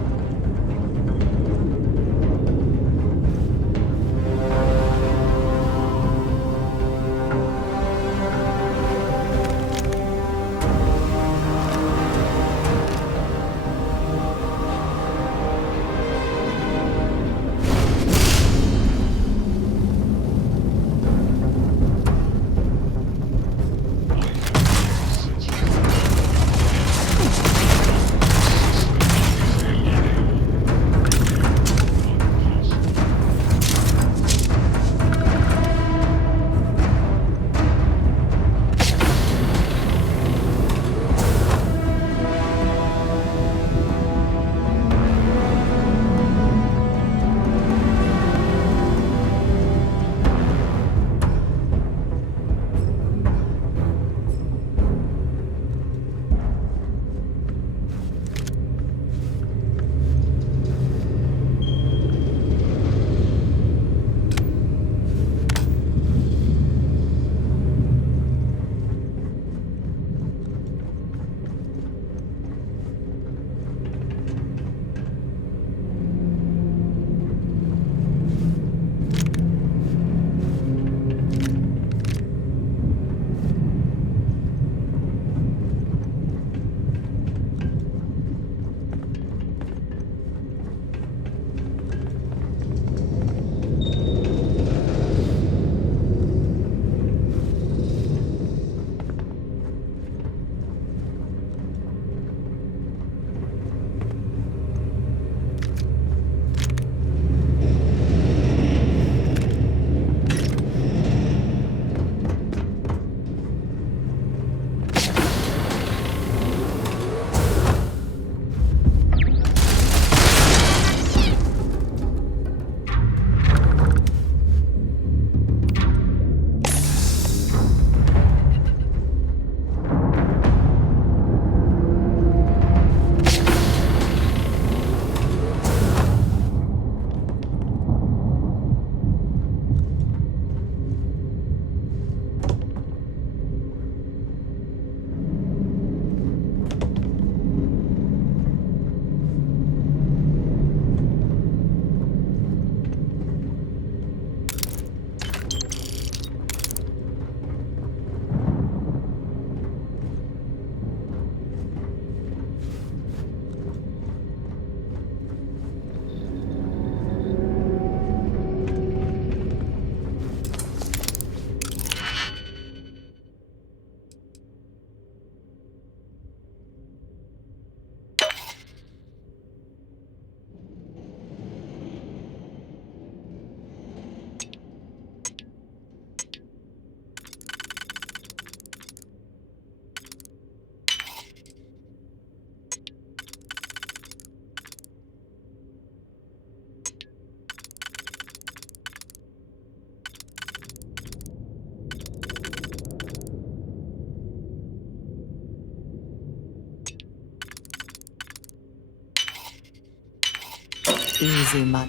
Easy, man.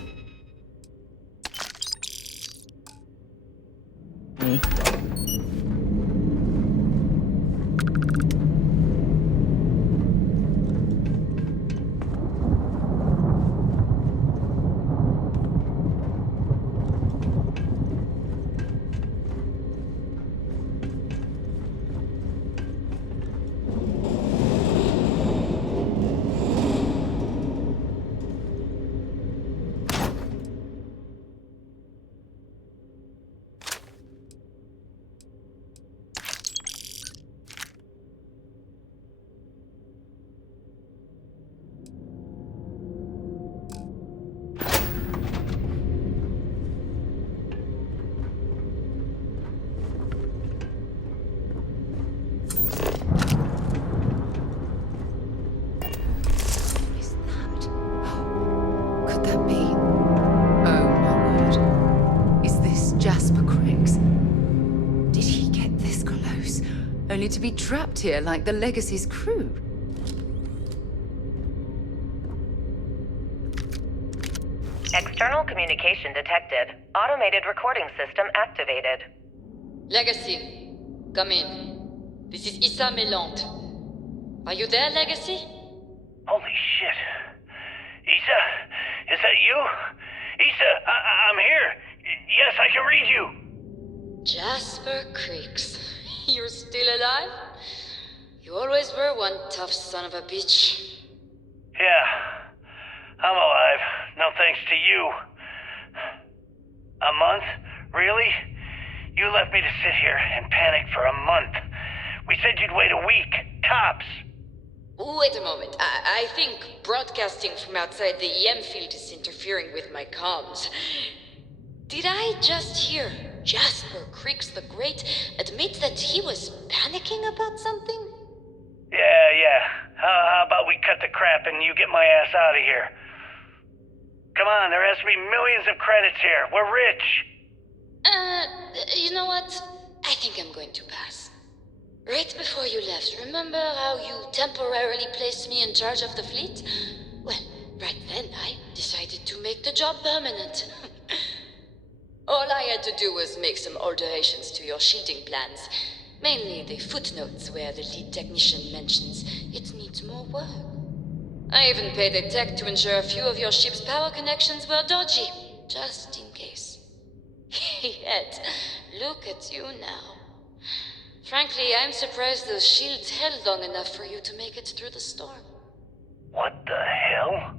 only to be trapped here like the Legacy's crew. External communication detected. Automated recording system activated. Legacy, come in. This is Issa Melant. Are you there, Legacy? Holy shit. Issa, is that you? Issa, I'm here. Yes, I can read you. Jasper Creeks. You're still alive? You always were one tough son of a bitch. Yeah, I'm alive. No thanks to you. A month? Really? You left me to sit here and panic for a month. We said you'd wait a week, tops. Wait a moment. I think broadcasting from outside the EM field is interfering with my comms. Did I just hear Jasper Creeks the Great admit that he was panicking about something? Yeah. How about we cut the crap and you get my ass out of here? Come on, there has to be millions of credits here. We're rich. You know what? I think I'm going to pass. Right before you left, remember how you temporarily placed me in charge of the fleet? Well, right then I decided to make the job permanent. All I had to do was make some alterations to your shielding plans. Mainly the footnotes where the lead technician mentions it needs more work. I even paid a tech to ensure a few of your ship's power connections were dodgy, just in case. Yet, look at you now. Frankly, I'm surprised those shields held long enough for you to make it through the storm. What the hell?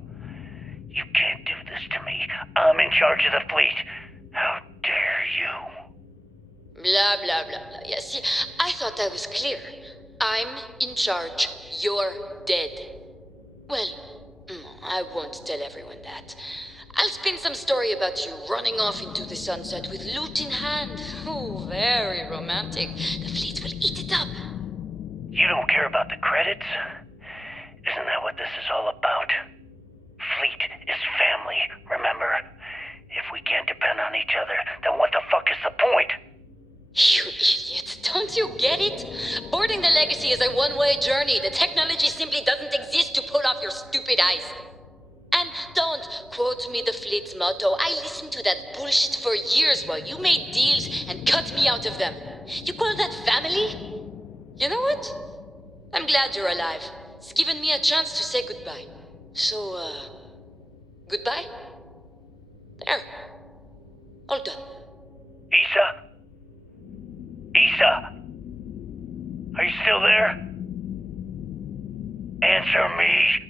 You can't do this to me. I'm in charge of the fleet. How dare you? Blah, blah, blah, blah. Yeah, see, I thought I was clear. I'm in charge. You're dead. Well, I won't tell everyone that. I'll spin some story about you running off into the sunset with loot in hand. Oh, very romantic. The fleet will eat it up. You don't care about the credits? Isn't that what this is all about? Fleet is family, remember? If we can't depend on each other, then what the fuck is the point? You idiot. Don't you get it? Boarding the Legacy is a one-way journey. The technology simply doesn't exist to pull off your stupid eyes. And don't quote me the fleet's motto. I listened to that bullshit for years while you made deals and cut me out of them. You call that family? You know what? I'm glad you're alive. It's given me a chance to say goodbye. So, goodbye? There. All done. Issa? Issa? Are you still there? Answer me.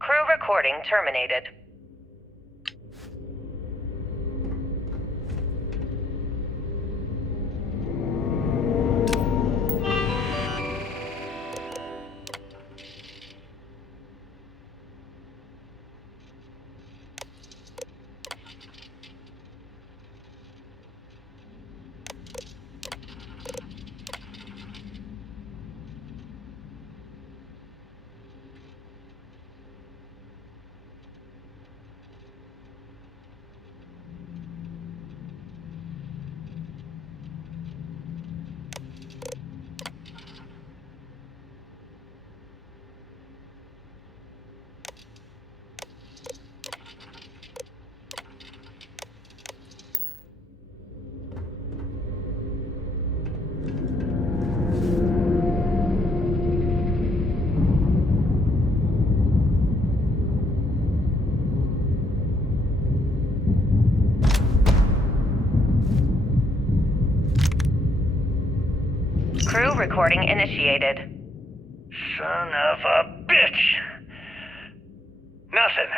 Crew recording terminated. Crew recording initiated. Son of a bitch! Nothing.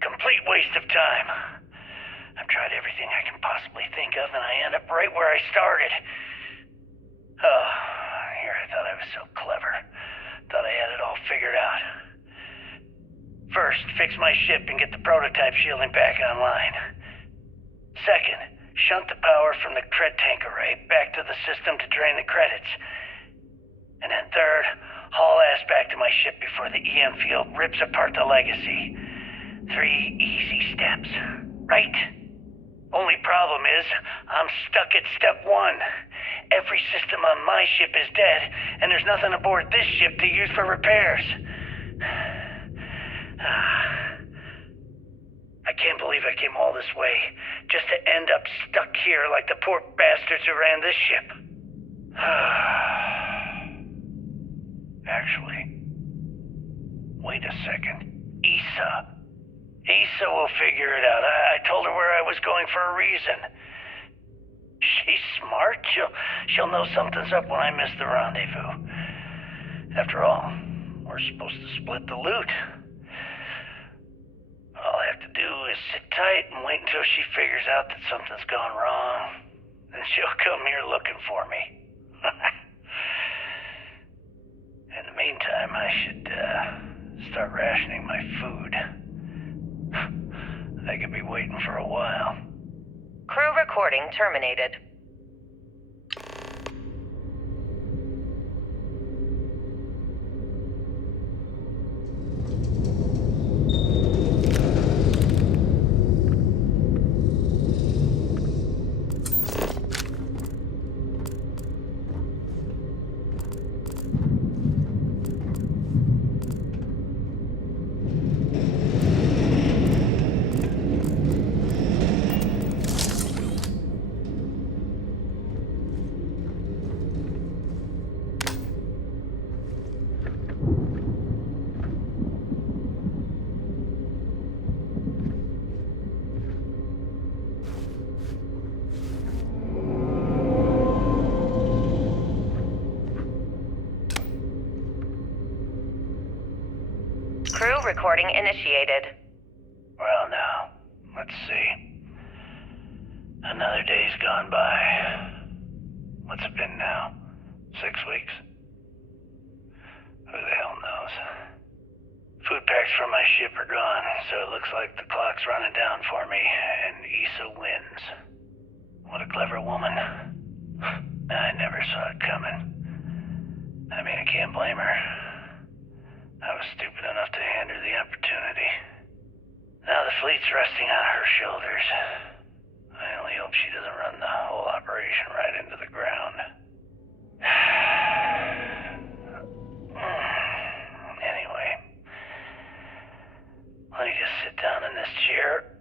Complete waste of time. I've tried everything I can possibly think of, and I end up right where I started. Oh, here I thought I was so clever. Thought I had it all figured out. First, fix my ship and get the prototype shielding back online. Second, shunt the power from the cred tank array back to the system to drain the credits. And then third, haul ass back to my ship before the EM field rips apart the Legacy. 3 easy steps, right? Only problem is, I'm stuck at step 1. Every system on my ship is dead, and there's nothing aboard this ship to use for repairs. I can't believe I came all this way, just to end up stuck here like the poor bastards who ran this ship. Actually, wait a second. Issa will figure it out. I told her where I was going for a reason. She's smart. She'll know something's up when I miss the rendezvous. After all, we're supposed to split the loot. All I have to do is sit tight and wait until she figures out that something's gone wrong. Then she'll come here looking for me. In the meantime, I should start rationing my food. I could be waiting for a while. Crew recording terminated. Crew recording initiated. Well now, let's see. Another day's gone by. What's it been now? 6 weeks? Who the hell knows? Food packs from my ship are gone, so it looks like the clock's running down for me, and Issa wins. What a clever woman. I never saw it coming. I mean, I can't blame her. I was stupid enough to hand her the opportunity. Now the fleet's resting on her shoulders. I only hope she doesn't run the whole operation right into the ground. Anyway, let me just sit down in this chair.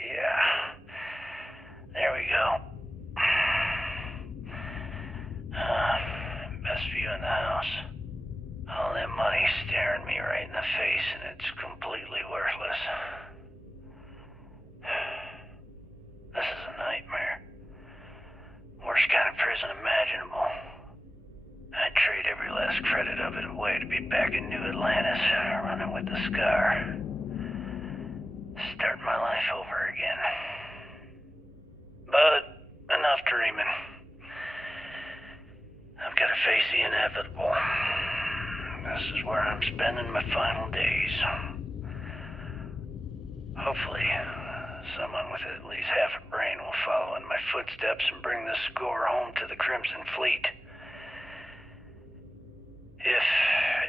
Yeah. There we go. Best view in the house. All that money staring me right in the face, and it's completely worthless. This is a nightmare. Worst kind of prison imaginable. I'd trade every last credit of it away to be back in New Atlantis, running with the Scar. Start my life over again. But enough dreaming. I've got to face the inevitable. This is where I'm spending my final days. Hopefully, someone with at least half a brain will follow in my footsteps and bring the score home to the Crimson Fleet. If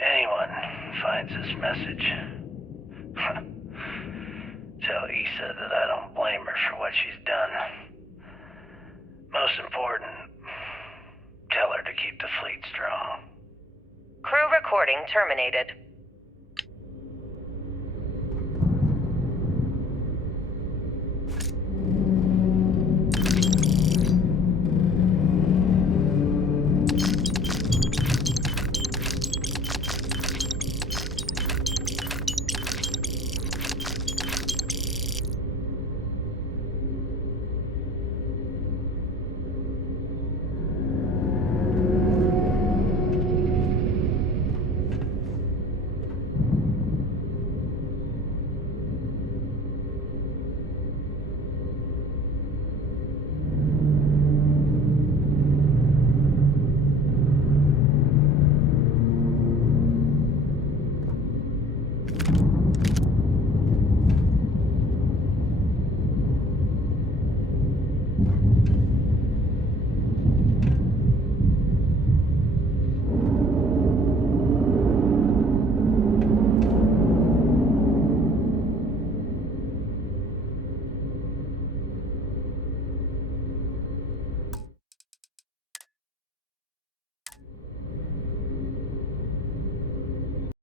anyone finds this message, tell Issa that I don't blame her for what she's done. Most important, tell her to keep the fleet strong. Crew recording terminated.